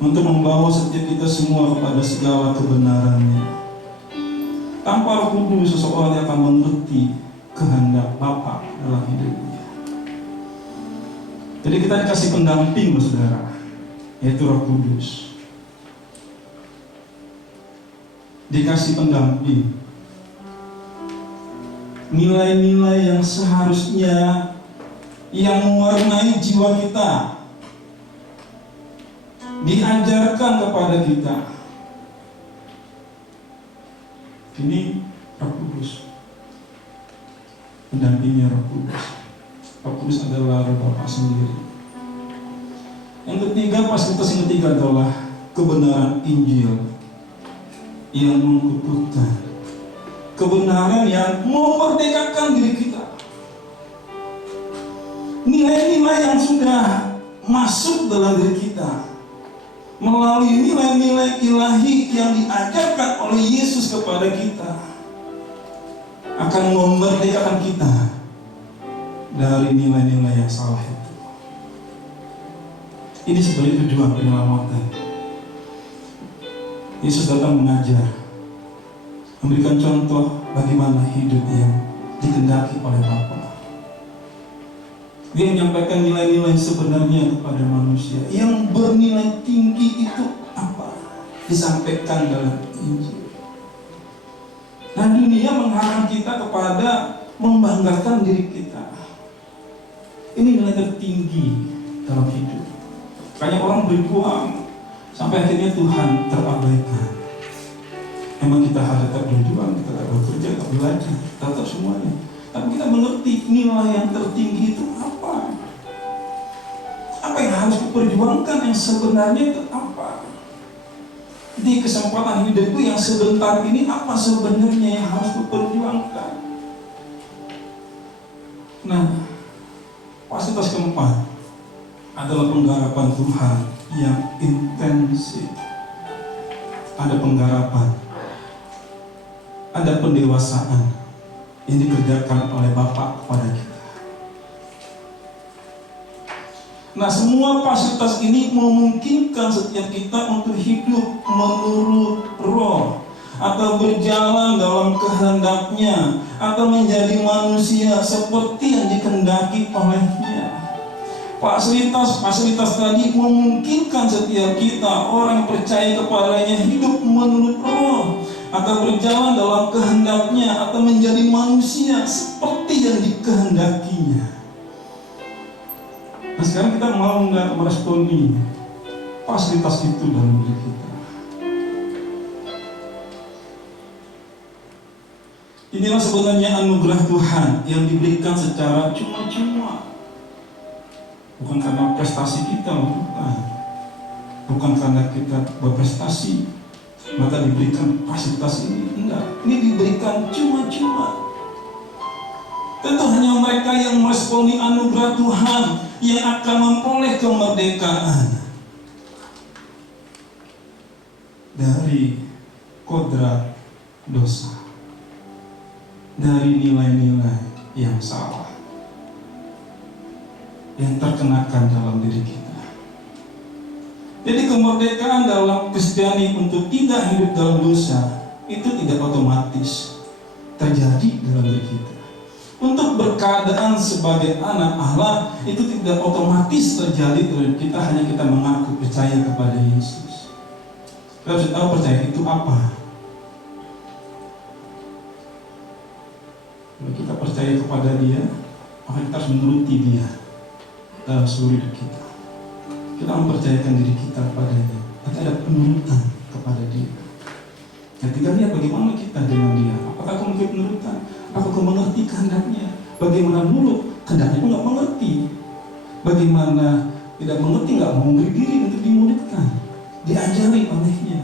untuk membawa setiap kita semua kepada segala kebenarannya. Tanpa Roh Kudus, seseorang yang akan mengerti kehendak Bapa dalam hidupnya. Jadi kita dikasih pendamping, saudara, yaitu Roh Kudus. Dikasih pendamping. Nilai-nilai yang seharusnya yang mewarnai jiwa kita diajarkan kepada kita. Ini Roh Kudus, pendampingnya Roh Kudus. Roh Kudus adalah Roh Bapa sendiri. Yang ketiga, fasilitas yang ketiga adalah kebenaran Injil yang mengkukuhkan, kebenaran yang memerdekakan diri kita. Nilai-nilai yang sudah masuk dalam diri kita melalui nilai-nilai ilahi yang diajarkan oleh Yesus kepada kita akan memerdekakan kita dari nilai-nilai yang salah itu. Ini sebenarnya tujuan penyelamatan. Yesus datang mengajar, memberikan contoh bagaimana hidup yang dikehendaki oleh Bapa. Dia menyampaikan nilai-nilai sebenarnya kepada manusia. Yang bernilai tinggi itu apa? Disampaikan dalam Injil. Nah, dunia mengharang kita kepada membanggakan diri kita. Ini nilai tertinggi dalam hidup. Banyak orang berjuang sampai akhirnya Tuhan terabaikan. Memang kita harus tetap berjuang, kita tetap bekerja, tetap belajar, tetap semuanya. Tapi kita mengerti nilai yang tertinggi itu apa? Apa yang harus diperjuangkan yang sebenarnya itu apa? Di kesempatan hidupku yang sebentar ini, apa sebenarnya yang harus diperjuangkan? Nah, fasilitas keempat adalah penggarapan Tuhan yang intensif. Ada penggarapan, ada pendewasaan yang dikerjakan oleh Bapa kepada kita. Nah, semua fasilitas ini memungkinkan setiap kita untuk hidup menurut Roh, atau berjalan dalam kehendaknya, atau menjadi manusia seperti yang dikehendaki olehnya. Fasilitas tadi memungkinkan setiap kita, orang yang percaya kepadanya, hidup menurut Roh, atau berjalan dalam kehendaknya, atau menjadi manusia seperti yang dikehendakinya. Nah, sekarang kita mau nggak meresponi fasilitas itu dalam diri kita? Inilah sebenarnya anugerah Tuhan yang diberikan secara cuma-cuma. Bukan karena prestasi kita, bukan karena kita berprestasi maka diberikan fasilitas ini. Enggak, ini diberikan cuma-cuma. Tentu hanya mereka yang meresponi anugerah Tuhan yang akan memperoleh kemerdekaan dari kodrat dosa, dari nilai-nilai yang salah yang terkenakan dalam diri kita. Jadi kemerdekaan dalam Kristiani untuk tidak hidup dalam dosa itu tidak otomatis terjadi dalam diri kita. Untuk berkeadaan sebagai anak Allah itu tidak otomatis terjadi dalam kita, hanya kita mengaku percaya kepada Yesus. Kita harus tahu percaya itu apa. Kalau kita percaya kepada Dia, maka kita harus menuruti Dia dalam seluruh hidup kita. Kita mempercayakan diri kita kepadanya, kita ada penurutan kepada Dia. Yang tinggal lihat bagaimana kita dengan Dia. Apakah kau mungkin penurutan? Apakah kau mengerti kehendaknya? Bagaimana nurut? Kehendaknya kau nggak mengerti. Bagaimana tidak mengerti, nggak mau memberi diri untuk dimuridkan, diajari olehnya.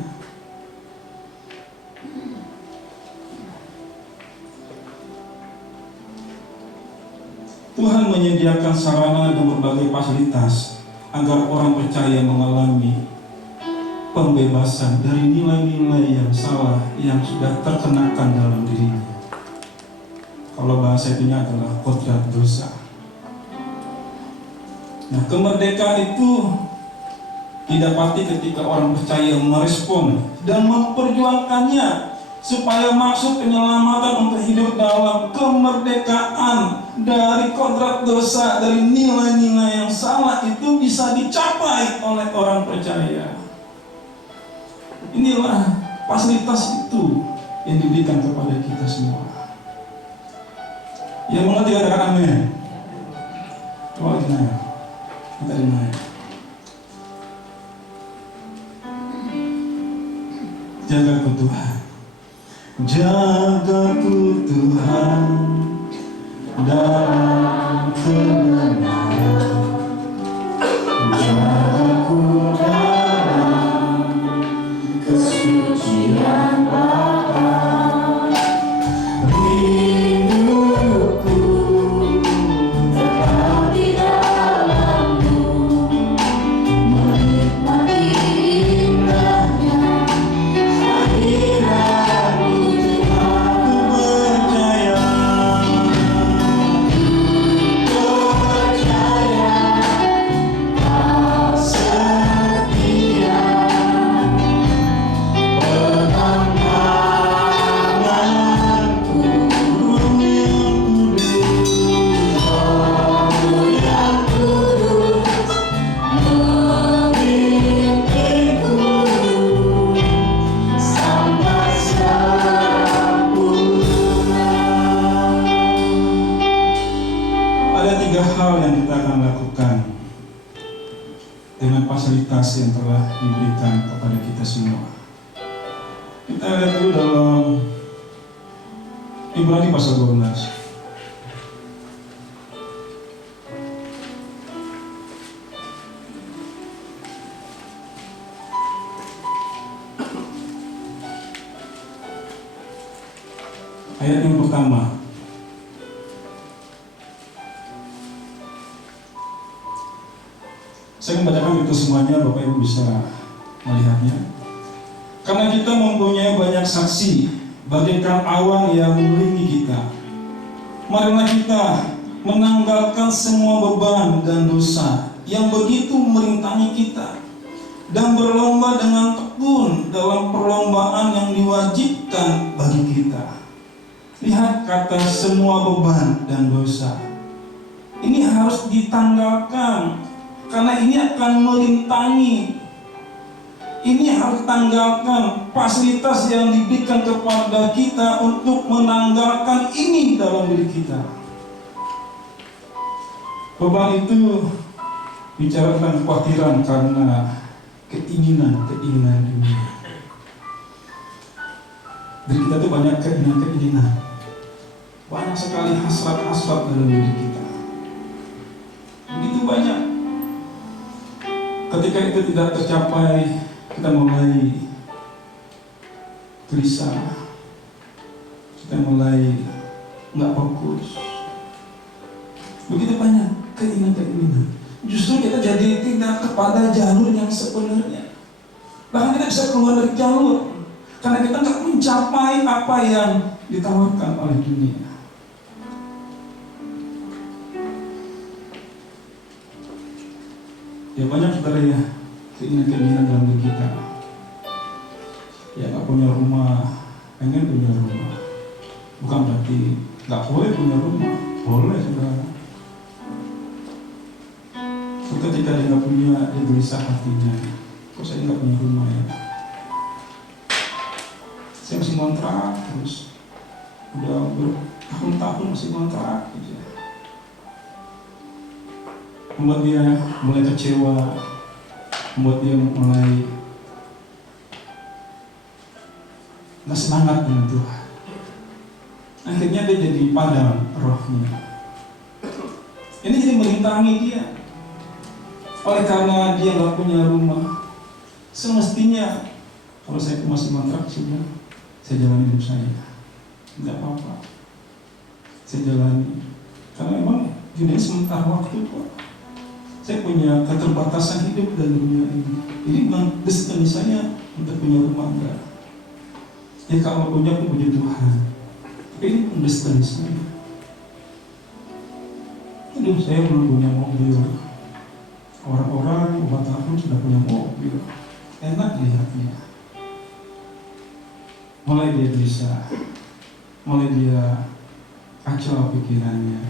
Tuhan menyediakan sarana dan berbagai fasilitas agar orang percaya mengalami pembebasan dari nilai-nilai yang salah yang sudah terkenakan dalam dirinya. Kalau bahasa itunya adalah kodrat dosa. Nah, kemerdekaan itu didapati ketika orang percaya merespon dan memperjuangkannya supaya maksud penyelamatan untuk hidup dalam kemerdekaan dari kodrat dosa, dari nilai-nilai yang salah itu bisa dicapai oleh orang percaya. Inilah fasilitas itu yang diberikan kepada kita semua. Yang mengerti katakan amin. Coba kita nanya. Kita nanya. Jagaku Tuhan, jagaku Tuhan dalam kebenaran, jagaku dalam kesucian Bapa. Rinduku tetap di dalam-Mu, menikmati indahnya hadirat-Mu Tuhan. Ku percaya, Kau setia, pengampunanku, Roh yang kudus, memimpinku sampai sempurna. Ada 3 hal yang kita akan lakukan dengan fasilitas yang telah diberikan kepada kita semua. Kita lihat dulu dalam Ibrani pasal 12. Ayat yang pertama. Saya membacakan itu semuanya, Bapak Ibu bisa melihatnya. Karena kita mempunyai banyak saksi bagaikan awan yang meliputi kita, marilah kita menanggalkan semua beban dan dosa yang begitu merintangi kita, dan berlomba dengan tekun dalam perlombaan yang diwajibkan bagi kita. Lihat kata semua beban dan dosa. Ini harus ditanggalkan, karena ini akan merintangi. Ini harus tanggalkan fasilitas yang diberikan kepada kita untuk menanggalkan ini dalam diri kita. Beban itu bicara tentang kekhawatiran karena keinginan dunia. Dari kita tuh banyak keinginan, banyak sekali hasrat dalam diri kita. Begitu banyak. Ketika itu tidak tercapai, kita mulai gelisah, kita mulai nggak fokus. Begitu banyak keinginan. Justru kita jadi tidak kepada jalur yang sebenarnya. Bahkan kita bisa keluar dari jalur karena kita nggak mencapai apa yang ditawarkan oleh dunia. Ya banyak saudara ya, keinginan dalam diri kita. Ya nggak punya rumah, pengen punya rumah. Bukan berarti nggak boleh punya rumah, boleh saudara. Ketika dia nggak punya, dia gelisah hatinya. Kok saya nggak punya rumah ya? Saya masih kontrak terus, udah bertahun-tahun masih kontrak gitu. Membuat dia mulai kecewa, membuat dia mulai nggak semangat dengan Tuhan. Akhirnya dia jadi padam rohnya. Ini jadi merintangi dia. Oleh karena dia nggak punya rumah, semestinya kalau saya masih kontrak sudah, saya jalani hidup saya, tidak apa-apa, saya jalani. Karena memang dunia sementara waktu kok. Saya punya keterbatasan hidup dalam dunia ini. Ini bukan destiny saya untuk punya rumah, enggak. Ya kalau punya pun puji Tuhan. Tapi ini bukan destiny saya. Aduh, saya belum punya mobil. Orang-orang 4 tahun sudah punya mobil. Enak lihatnya. mulai dia gelisah, mulai dia kacau pikirannya,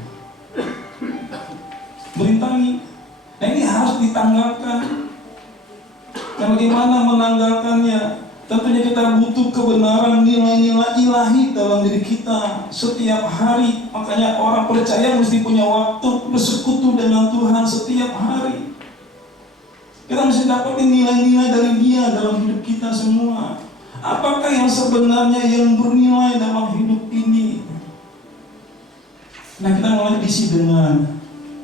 merintangi. Nah, ini harus ditanggalkan. Dan bagaimana menanggalkannya? Tentunya kita butuh kebenaran nilai-nilai ilahi dalam diri kita setiap hari. Makanya orang percaya mesti punya waktu bersekutu dengan Tuhan setiap hari. Kita mesti dapetin nilai-nilai dari Dia dalam hidup kita semua. Apakah yang sebenarnya yang bernilai dalam hidup ini? Nah, kita mulai diisi dengan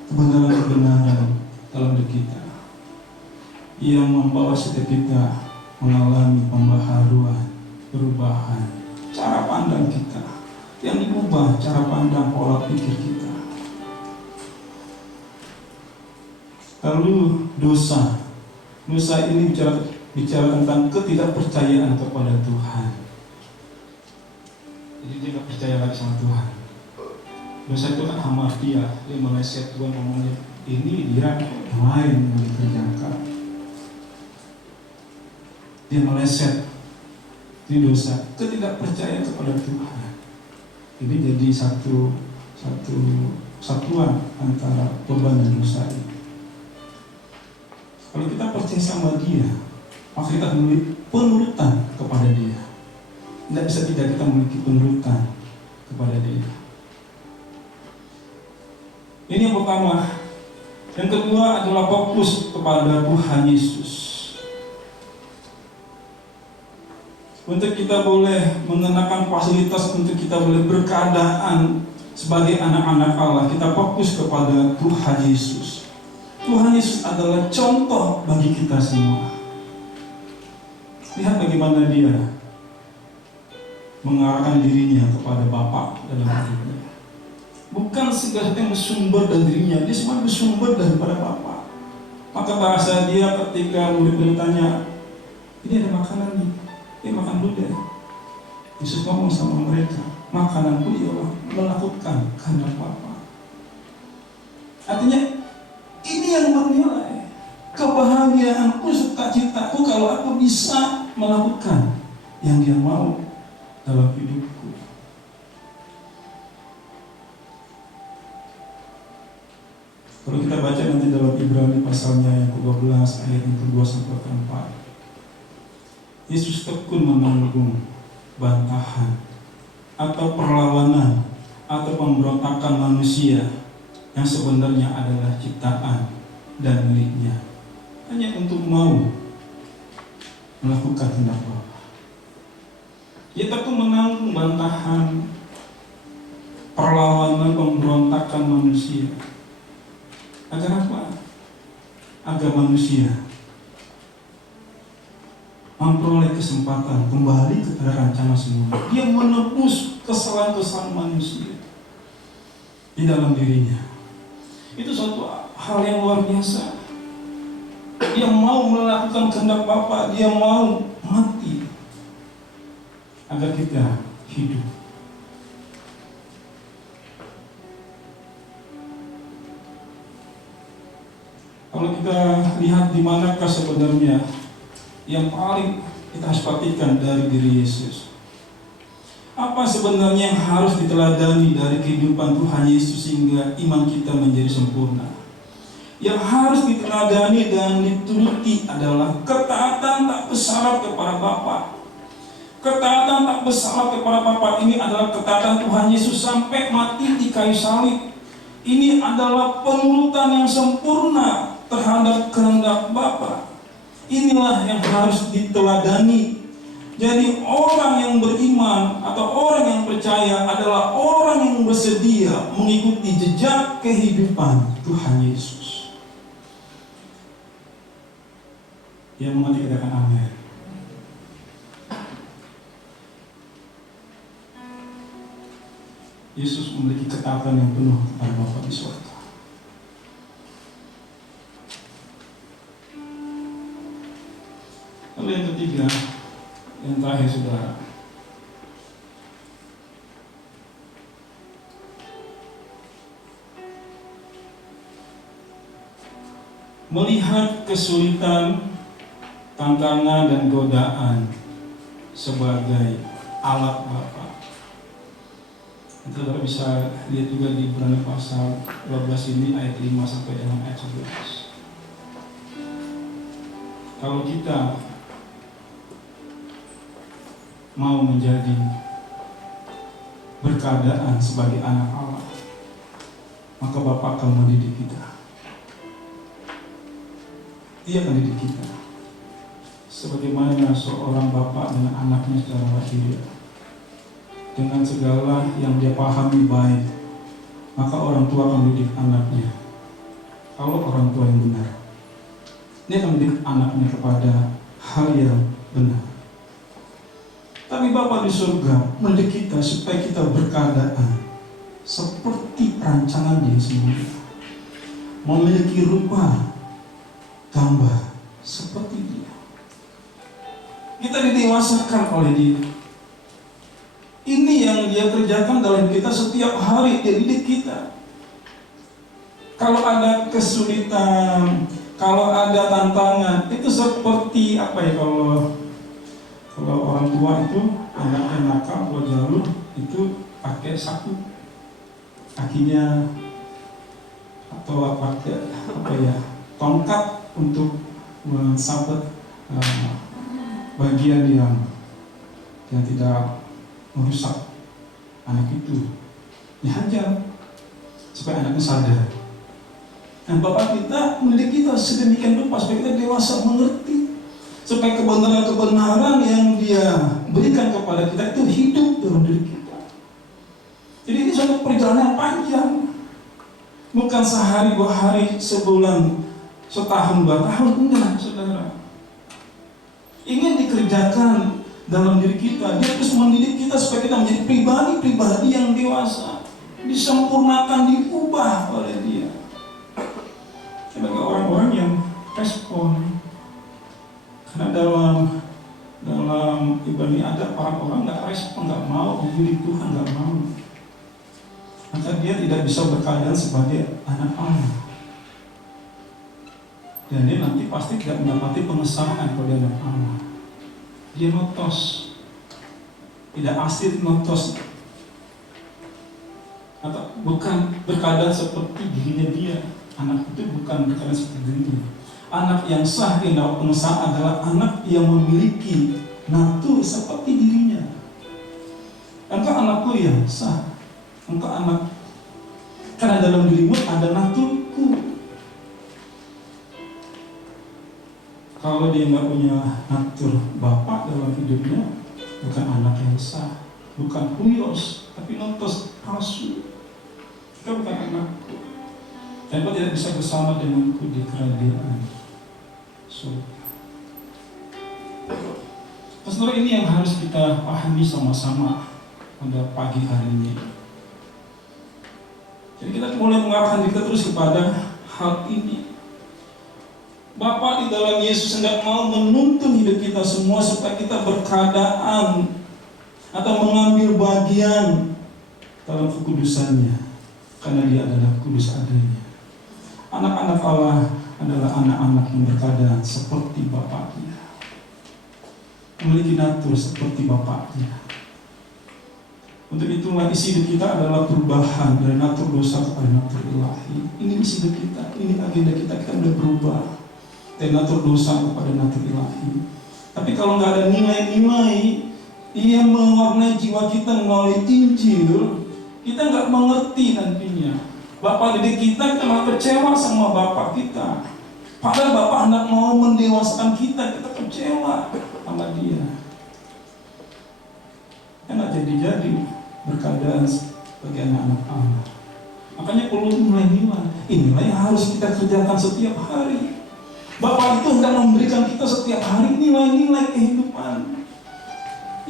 kebenaran-kebenaran dalam diri kita yang membawa setiap kita mengalami pembaharuan, perubahan cara pandang kita, yang diubah cara pandang pola pikir kita. Lalu dosa ini bicara tentang ketidakpercayaan kepada Tuhan. Jadi dia tidak percaya lagi sama Tuhan. Dosa itu kan hamartia, dia meleset. Tuhan ngomongnya ini, dia yang lain yang dikerjakan. Dia meleset. Ini dosa, ketidakpercayaan kepada Tuhan. Ini jadi satuan antara beban dan dosa ini. Kalau kita percaya sama Dia, maka kita memiliki penurutan kepada Dia. Tidak bisa tidak kita memiliki penurutan kepada Dia. Ini yang pertama. Yang kedua adalah fokus kepada Tuhan Yesus. Untuk kita boleh mengenakan fasilitas, untuk kita boleh berkeadaan sebagai anak-anak Allah, kita fokus kepada Tuhan Yesus. Tuhan Yesus adalah contoh bagi kita semua. Lihat bagaimana Dia mengarahkan dirinya kepada Bapa dalam hidupnya. Bukan segala yang bersumber dari dirinya, dia semua bersumber daripada Bapa. Maka bahasa Dia ketika murid-murid tanya, ini ada makanan nih, makan dulu deh. Yesus ngomong sama mereka, makanan pun ialah melakukan kehendak Bapa. Artinya ini yang bernilai. Kebahagiaanku, sukacitaku kalau aku bisa melakukan yang Dia mau dalam hidupku. Kalau kita baca nanti dalam Ibrani pasalnya yang ke-12 ayat yang ke-2 sampai ke-4, Yesus tekun menanggung bantahan atau perlawanan atau pemberontakan manusia yang sebenarnya adalah ciptaan dan miliknya, hanya untuk mau melakukan kehendak Bapa. Dia tekun menanggung bantahan, perlawanan, pemberontakan manusia. Agar apa? Agar manusia memperoleh kesempatan kembali kepada rancangan semula. Dia menebus kesalahan-kesalahan manusia di dalam dirinya. Itu suatu hal yang luar biasa. Dia mau melakukan kehendak Bapa, dia mau mati agar kita hidup. Kalau kita lihat di manakah sebenarnya yang paling kita harus perhatikan dari diri Yesus. Apa sebenarnya yang harus diteladani dari kehidupan Tuhan Yesus sehingga iman kita menjadi sempurna? Yang harus diteladani dan dituruti adalah ketaatan tak bersyarat kepada Bapa. Ketaatan tak bersyarat kepada Bapa ini adalah ketaatan Tuhan Yesus sampai mati di kayu salib. Ini adalah penurutan yang sempurna terhadap kehendak Bapa. Inilah yang harus diteladani. Jadi orang yang beriman atau orang yang percaya adalah orang yang bersedia mengikuti jejak kehidupan Tuhan Yesus. Yang mengerti katakan amin. Yesus memiliki ketaatan yang penuh kepada Bapa di surga. Lalu yang ketiga, yang terakhir saudara, melihat kesulitan, tantangan dan godaan sebagai alat Bapa. Saudara bisa lihat juga di Ibrani pasal 12 ini ayat 5 sampai dengan ayat 11. Kalau kita mau menjadi berkeadaan sebagai anak Allah, maka Bapa akan mendidik kita. Dia akan didik kita sebagaimana seorang bapa dengan anaknya secara lahiriah. Dengan segala yang dia pahami baik, maka orang tua akan mendidik anaknya. Kalau orang tua yang benar, dia akan mendidik anaknya kepada hal yang benar. Tapi Bapa di surga mendidik kita supaya kita berkeadaan seperti perancangan Dia sendiri, memiliki rupa gambar seperti Dia. Kita didewasakan oleh Dia. Ini yang Dia kerjakan dalam kita setiap hari. Dia didik kita. Kalau ada kesulitan, kalau ada tantangan, itu seperti apa ya, kalau orang tua itu anaknya nakal, kalau jalur itu pakai sapu kakinya atau pakai tongkat untuk mensabet bagian yang tidak merusak anak itu, dihajar supaya anaknya sadar. Dan Bapak kita mendidik kita sedemikian rupa supaya kita dewasa mengerti, supaya kebenaran-kebenaran yang Dia berikan kepada kita itu hidup dalam diri kita. Jadi ini suatu perjalanan yang panjang, bukan sehari, 2 hari, sebulan, setahun, 2 tahun, enggak, saudara. Ingin dikerjakan dalam diri kita. Dia terus mendidik kita supaya kita menjadi pribadi-pribadi yang dewasa, disempurnakan, diubah oleh Dia sebagai orang-orang yang respon. Karena dalam ibadah ada orang-orang nggak respon, nggak mau diri Tuhan, nggak mau, maka dia tidak bisa berkeadaan sebagai anak Allah. Dan dia nanti pasti tidak mendapati pengesahan kalau dia anak Allah. Dia notos, tidak asli notos, atau bukan berkeadaan seperti dirinya dia. Anak itu bukan berkeadaan seperti dirinya. Anak yang sah yang dapat pengesahan adalah anak yang memiliki natur seperti dirinya. Engkau anakku yang sah, engkau anak, karena dalam dirimu ada naturku. Kalau dia nggak punya natur Bapak dalam hidupnya, bukan anak yang sah, bukan huios, tapi notos palsu. Kita bukan anakku, dan kau tidak bisa bersama denganku di kerajaan surga. Saudara, ini yang harus kita pahami sama-sama pada pagi hari ini. Jadi kita mulai mengarahkan kita terus kepada hal ini. Bapa di dalam Yesus hendak mau menuntun hidup kita semua supaya kita berkeadaan atau mengambil bagian dalam kekudusannya, karena Dia adalah kudus adanya. Anak-anak Allah adalah anak-anak yang berkeadaan seperti Bapaknya, memiliki natur seperti Bapaknya. Untuk itulah isi hidup kita adalah perubahan dari natur dosa kepada natur ilahi. Ini isi hidup kita, ini agenda kita sudah berubah dari natur dosa kepada natur ilahi. Tapi kalau nggak ada nilai-nilai yang mewarnai jiwa kita melalui Injil, kita nggak mengerti nantinya. Bapak didik kita malah kecewa sama Bapak kita. Padahal Bapak hendak mau mendewasakan kita kecewa sama Dia. Enak jadi berkeadaan sebagai anak-anak Allah. Makanya perlu nilai-nilai. Inilah yang harus kita kerjakan setiap hari. Bapak itu hendak memberikan kita setiap hari nilai-nilai kehidupan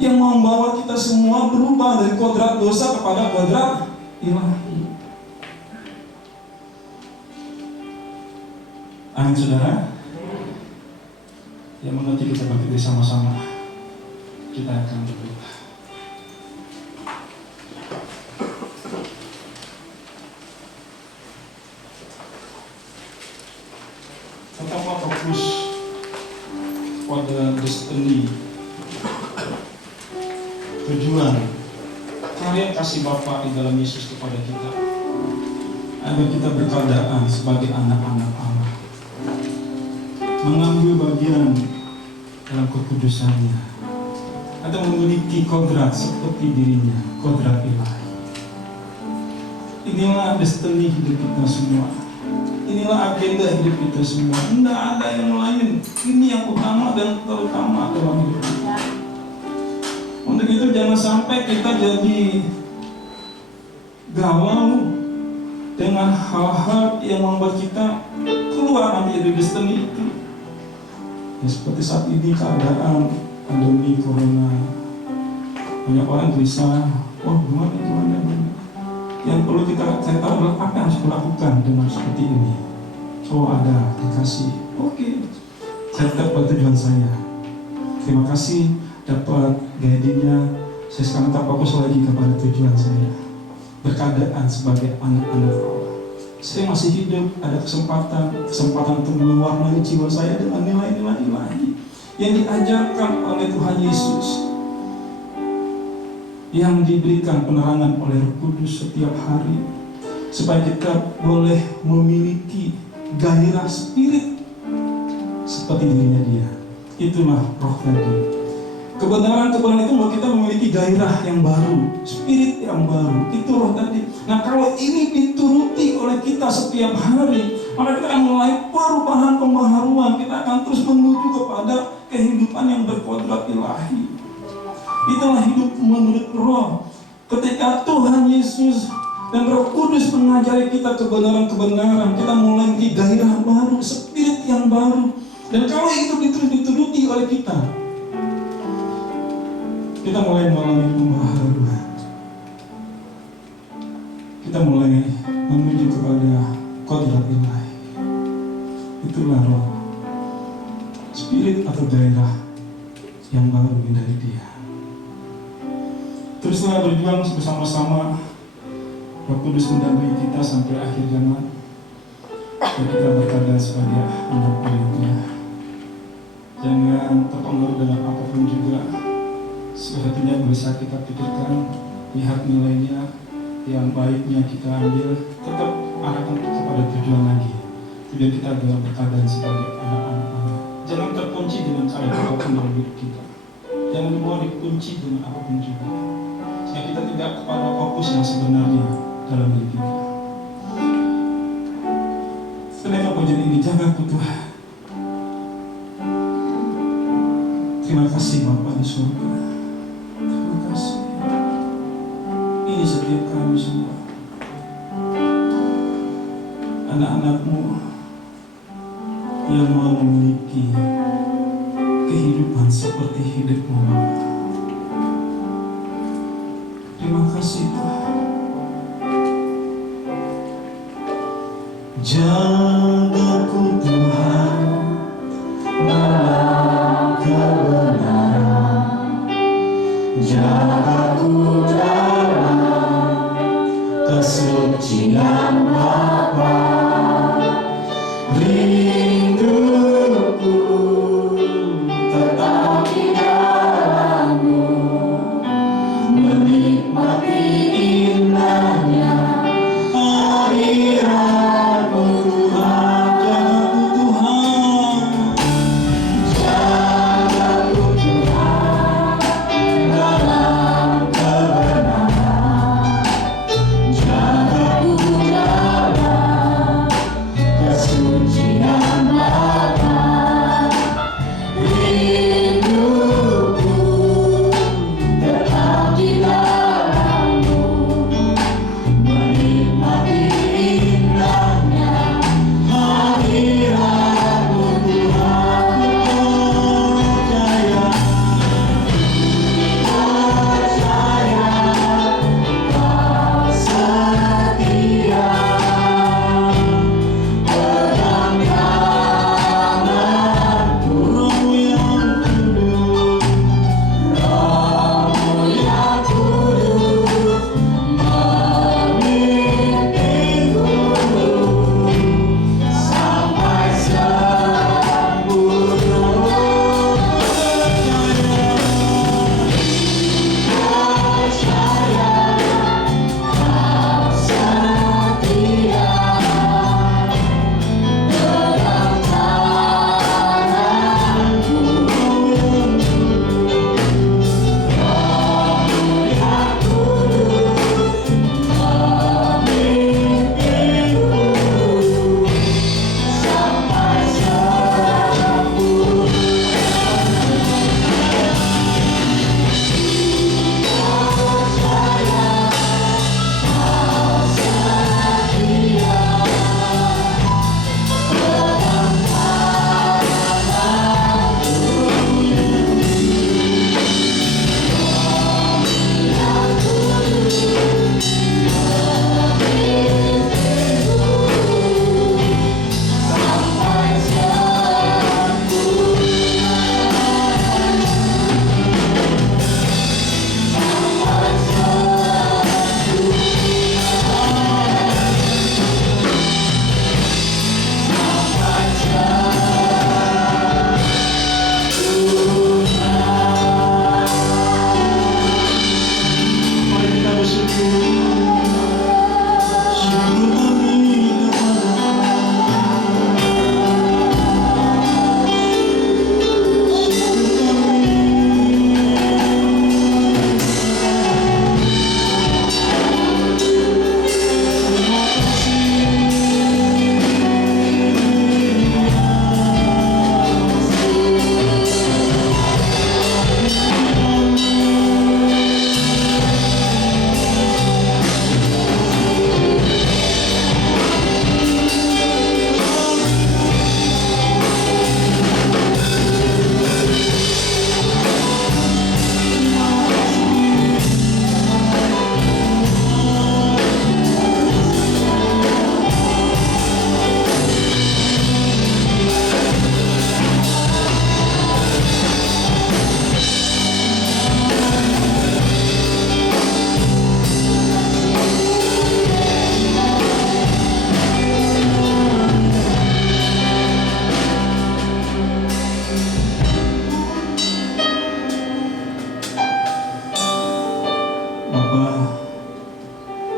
yang membawa kita semua berubah dari kodrat dosa kepada kodrat ilahi. Amin, saudara. Yang mengerti kita bangkit sama-sama. Kita akan berdoa. Tetaplah fokus pada destiny, tujuan oleh kasih Bapa di dalam Yesus kepada kita, agar kita berkeadaan sebagai anak-anak Allah, mengambil bagian dalam kekudusannya, atau memiliki kodrat seperti dirinya, kodrat ilahi. Inilah destiny hidup kita semua. Inilah agenda hidup kita semua. Tidak ada yang lain. Ini yang utama dan terutama dalam hidup kita. Untuk itu jangan sampai kita jadi galau dengan hal-hal yang membuat kita keluar nanti dari destiny itu. Ya, seperti saat ini keadaan pandemi corona, banyak orang gelisah. Oh, gimana? Yang perlu saya tahu adalah apa yang harus dilakukan dengan seperti ini. Oh, ada dikasih. Oke, saya tetap pada tujuan saya. Terima kasih dapat guide-nya. Saya sekarang tak fokus lagi kepada tujuan saya, berkeadaan sebagai anak-anak Allah. Saya masih hidup, ada kesempatan untuk mewarnai jiwa saya dengan nilai-nilai ilahi yang diajarkan oleh Tuhan Yesus, yang diberikan penerangan oleh Roh Kudus setiap hari, supaya kita boleh memiliki gairah spirit seperti dirinya Dia. Itulah roh tadi. Kebenaran itu membuat kita memiliki gairah yang baru, spirit yang baru. Itu roh tadi. Nah, kalau ini dituruti oleh kita setiap hari, maka kita akan mulai perubahan, pembaharuan. Kita akan terus menuju kepada kehidupan yang berkodrat ilahi. Itulah hidup menurut roh. Ketika Tuhan Yesus dan Roh Kudus mengajari kita kebenaran-kebenaran, kita mulai memiliki gairah baru, spirit yang baru. Dan kalau itu dituruti oleh kita mulai mengalami pembaharuan. Kita mulai menuju kepada kodrat ilahi. Itulah roh, spirit atau gairah yang baru dari Dia. Teruslah berjuang bersama-sama. Roh Kudus mendampingi kita sampai akhir zaman, dan kita berkeadaan sebagai anak-anaknya. Jangan terpengaruh dengan apapun juga. Sepertinya bisa kita pikirkan, lihat nilainya, yang baiknya kita ambil, tetap arahkan kepada tujuan lagi. Tujuan kita adalah berkeadaan sebagai anak-anak Allah. Jangan terkunci dengan keadaan apapun dalam hidup kita. Jangan mau dikunci dengan apapun juga. Sehingga kita tidak kepada fokus yang sebenarnya dalam hidup kita. Selain pujian ini, jaga Tuhan. Terima kasih Bapa di surga. Terima kasih. Ini setiap kami semua, anak-anak-Mu yang mau memiliki kehidupan seperti hidup-Mu. Terima kasih Tuhan. Jagaku Tuhan dalam kebenaran, jagaku dalam kesucian Bapa. Rinduku tetap di dalam-Mu, menikmati indahnya hadirat-Mu Tuhan. Jagaku Tuhan dalam kebenaran, jagaku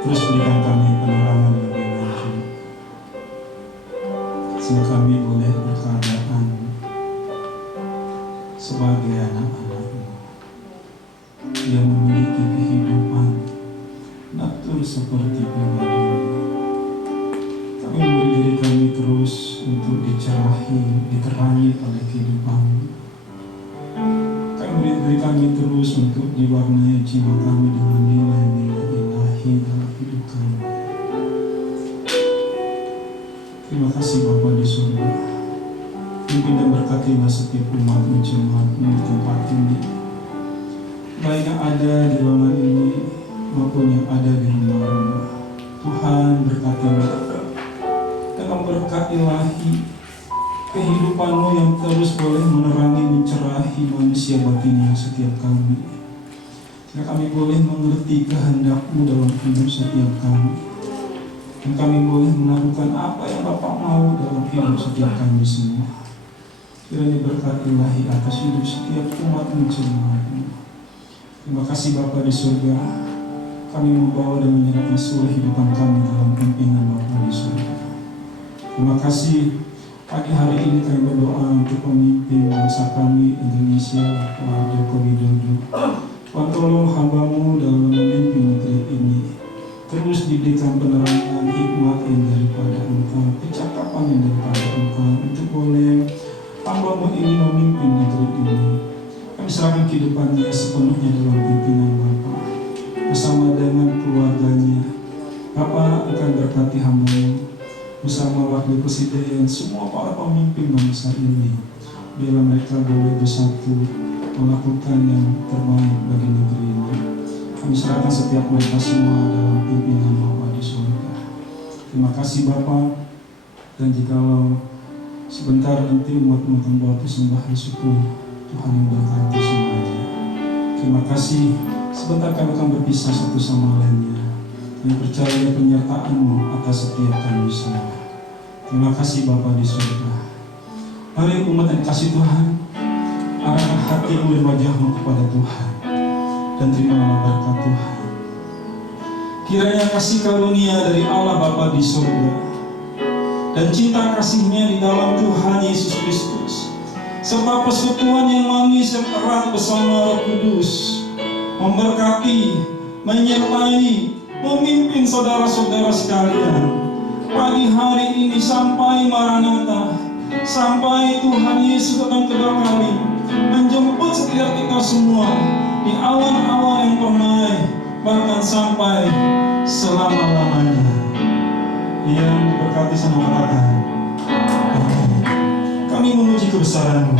terus berikan kami penerangan lebih lanjut, sehingga kami boleh berkeadaan sebagai anak-anak-Mu yang memiliki kehidupan natur seperti pribadi. Kami memberi diri kami terus untuk dicerahi, diterangi oleh kehidupan. Kami memberi diri kami terus untuk diwarnai jiwa kami dengan nilai-nilai ilahi dalam hidup kami. Terima kasih Bapa di surga. Pimpin dan berkatilah setiap umat-Mu, jemaat-Mu di tempat ini, baik yang ada di ruangan ini maupun yang ada di rumah-rumah. Tuhan berkatilah dengan berkat ilahi kehidupan-Mu yang terus boleh menerangi, mencerahi manusia batinnya setiap kami, sehingga kami boleh mengerti kehendak-Mu dalam hidup setiap kami, dan kami boleh melakukan apa yang Bapa mau dalam hidup setiap kami semua. Kiranya berkat ilahi atas hidup setiap umat-Mu, jemaat-Mu. Terima kasih Bapa di surga. Kami membawa dan menyerahkan seluruh kehidupan kami dalam pimpinan Bapa di surga. Terima kasih pagi hari ini kami berdoa untuk pemimpin bangsa kami Indonesia, Pak Joko Widodo. Tuhan tolong hamba-Mu dalam memimpin negeri ini. Terus diberikan penerangan, hikmat yang daripada Engkau, kecakapan yang daripada Engkau, untuk boleh hamba-Mu ini memimpin negeri ini. Kami serahkan kehidupannya sepenuhnya dalam pimpinan Bapa, bersama dengan keluarganya. Bapa akan berkati hamba-Mu, bersama Wakil Presiden, semua para pemimpin bangsa ini, bila mereka boleh bersatu melakukan yang terbaik bagi negeri ini. Kami serahkan setiap mereka semua dalam pimpinan Bapa di surga. Terima kasih Bapa, dan jikalau sebentar nanti umat-Mu akan bawa persembahan syukur, Tuhan yang berkati semuanya. Terima kasih. Sebentar kami akan berpisah satu sama lainnya. Kami percaya penyertaan-Mu atas setiap kami semua. Terima kasih Bapa di surga. Mari umat yang kasih Tuhan, arahkan hati-Mu dan wajah-Mu kepada Tuhan, dan terimalah berkat Tuhan. Kiranya kasih karunia dari Allah Bapa di surga dan cinta kasih-Nya di dalam Tuhan Yesus Kristus, serta persekutuan yang manis dan erat bersama Roh Kudus, memberkati, menyertai, memimpin saudara-saudara sekalian pagi hari ini sampai Maranatha, sampai Tuhan Yesus datang kedua kali menjemput setiap kita semua di awan-awan yang permai, bahkan sampai selama-lamanya. Yang diberkati sama katakan, kami memuji kebesaran-Mu.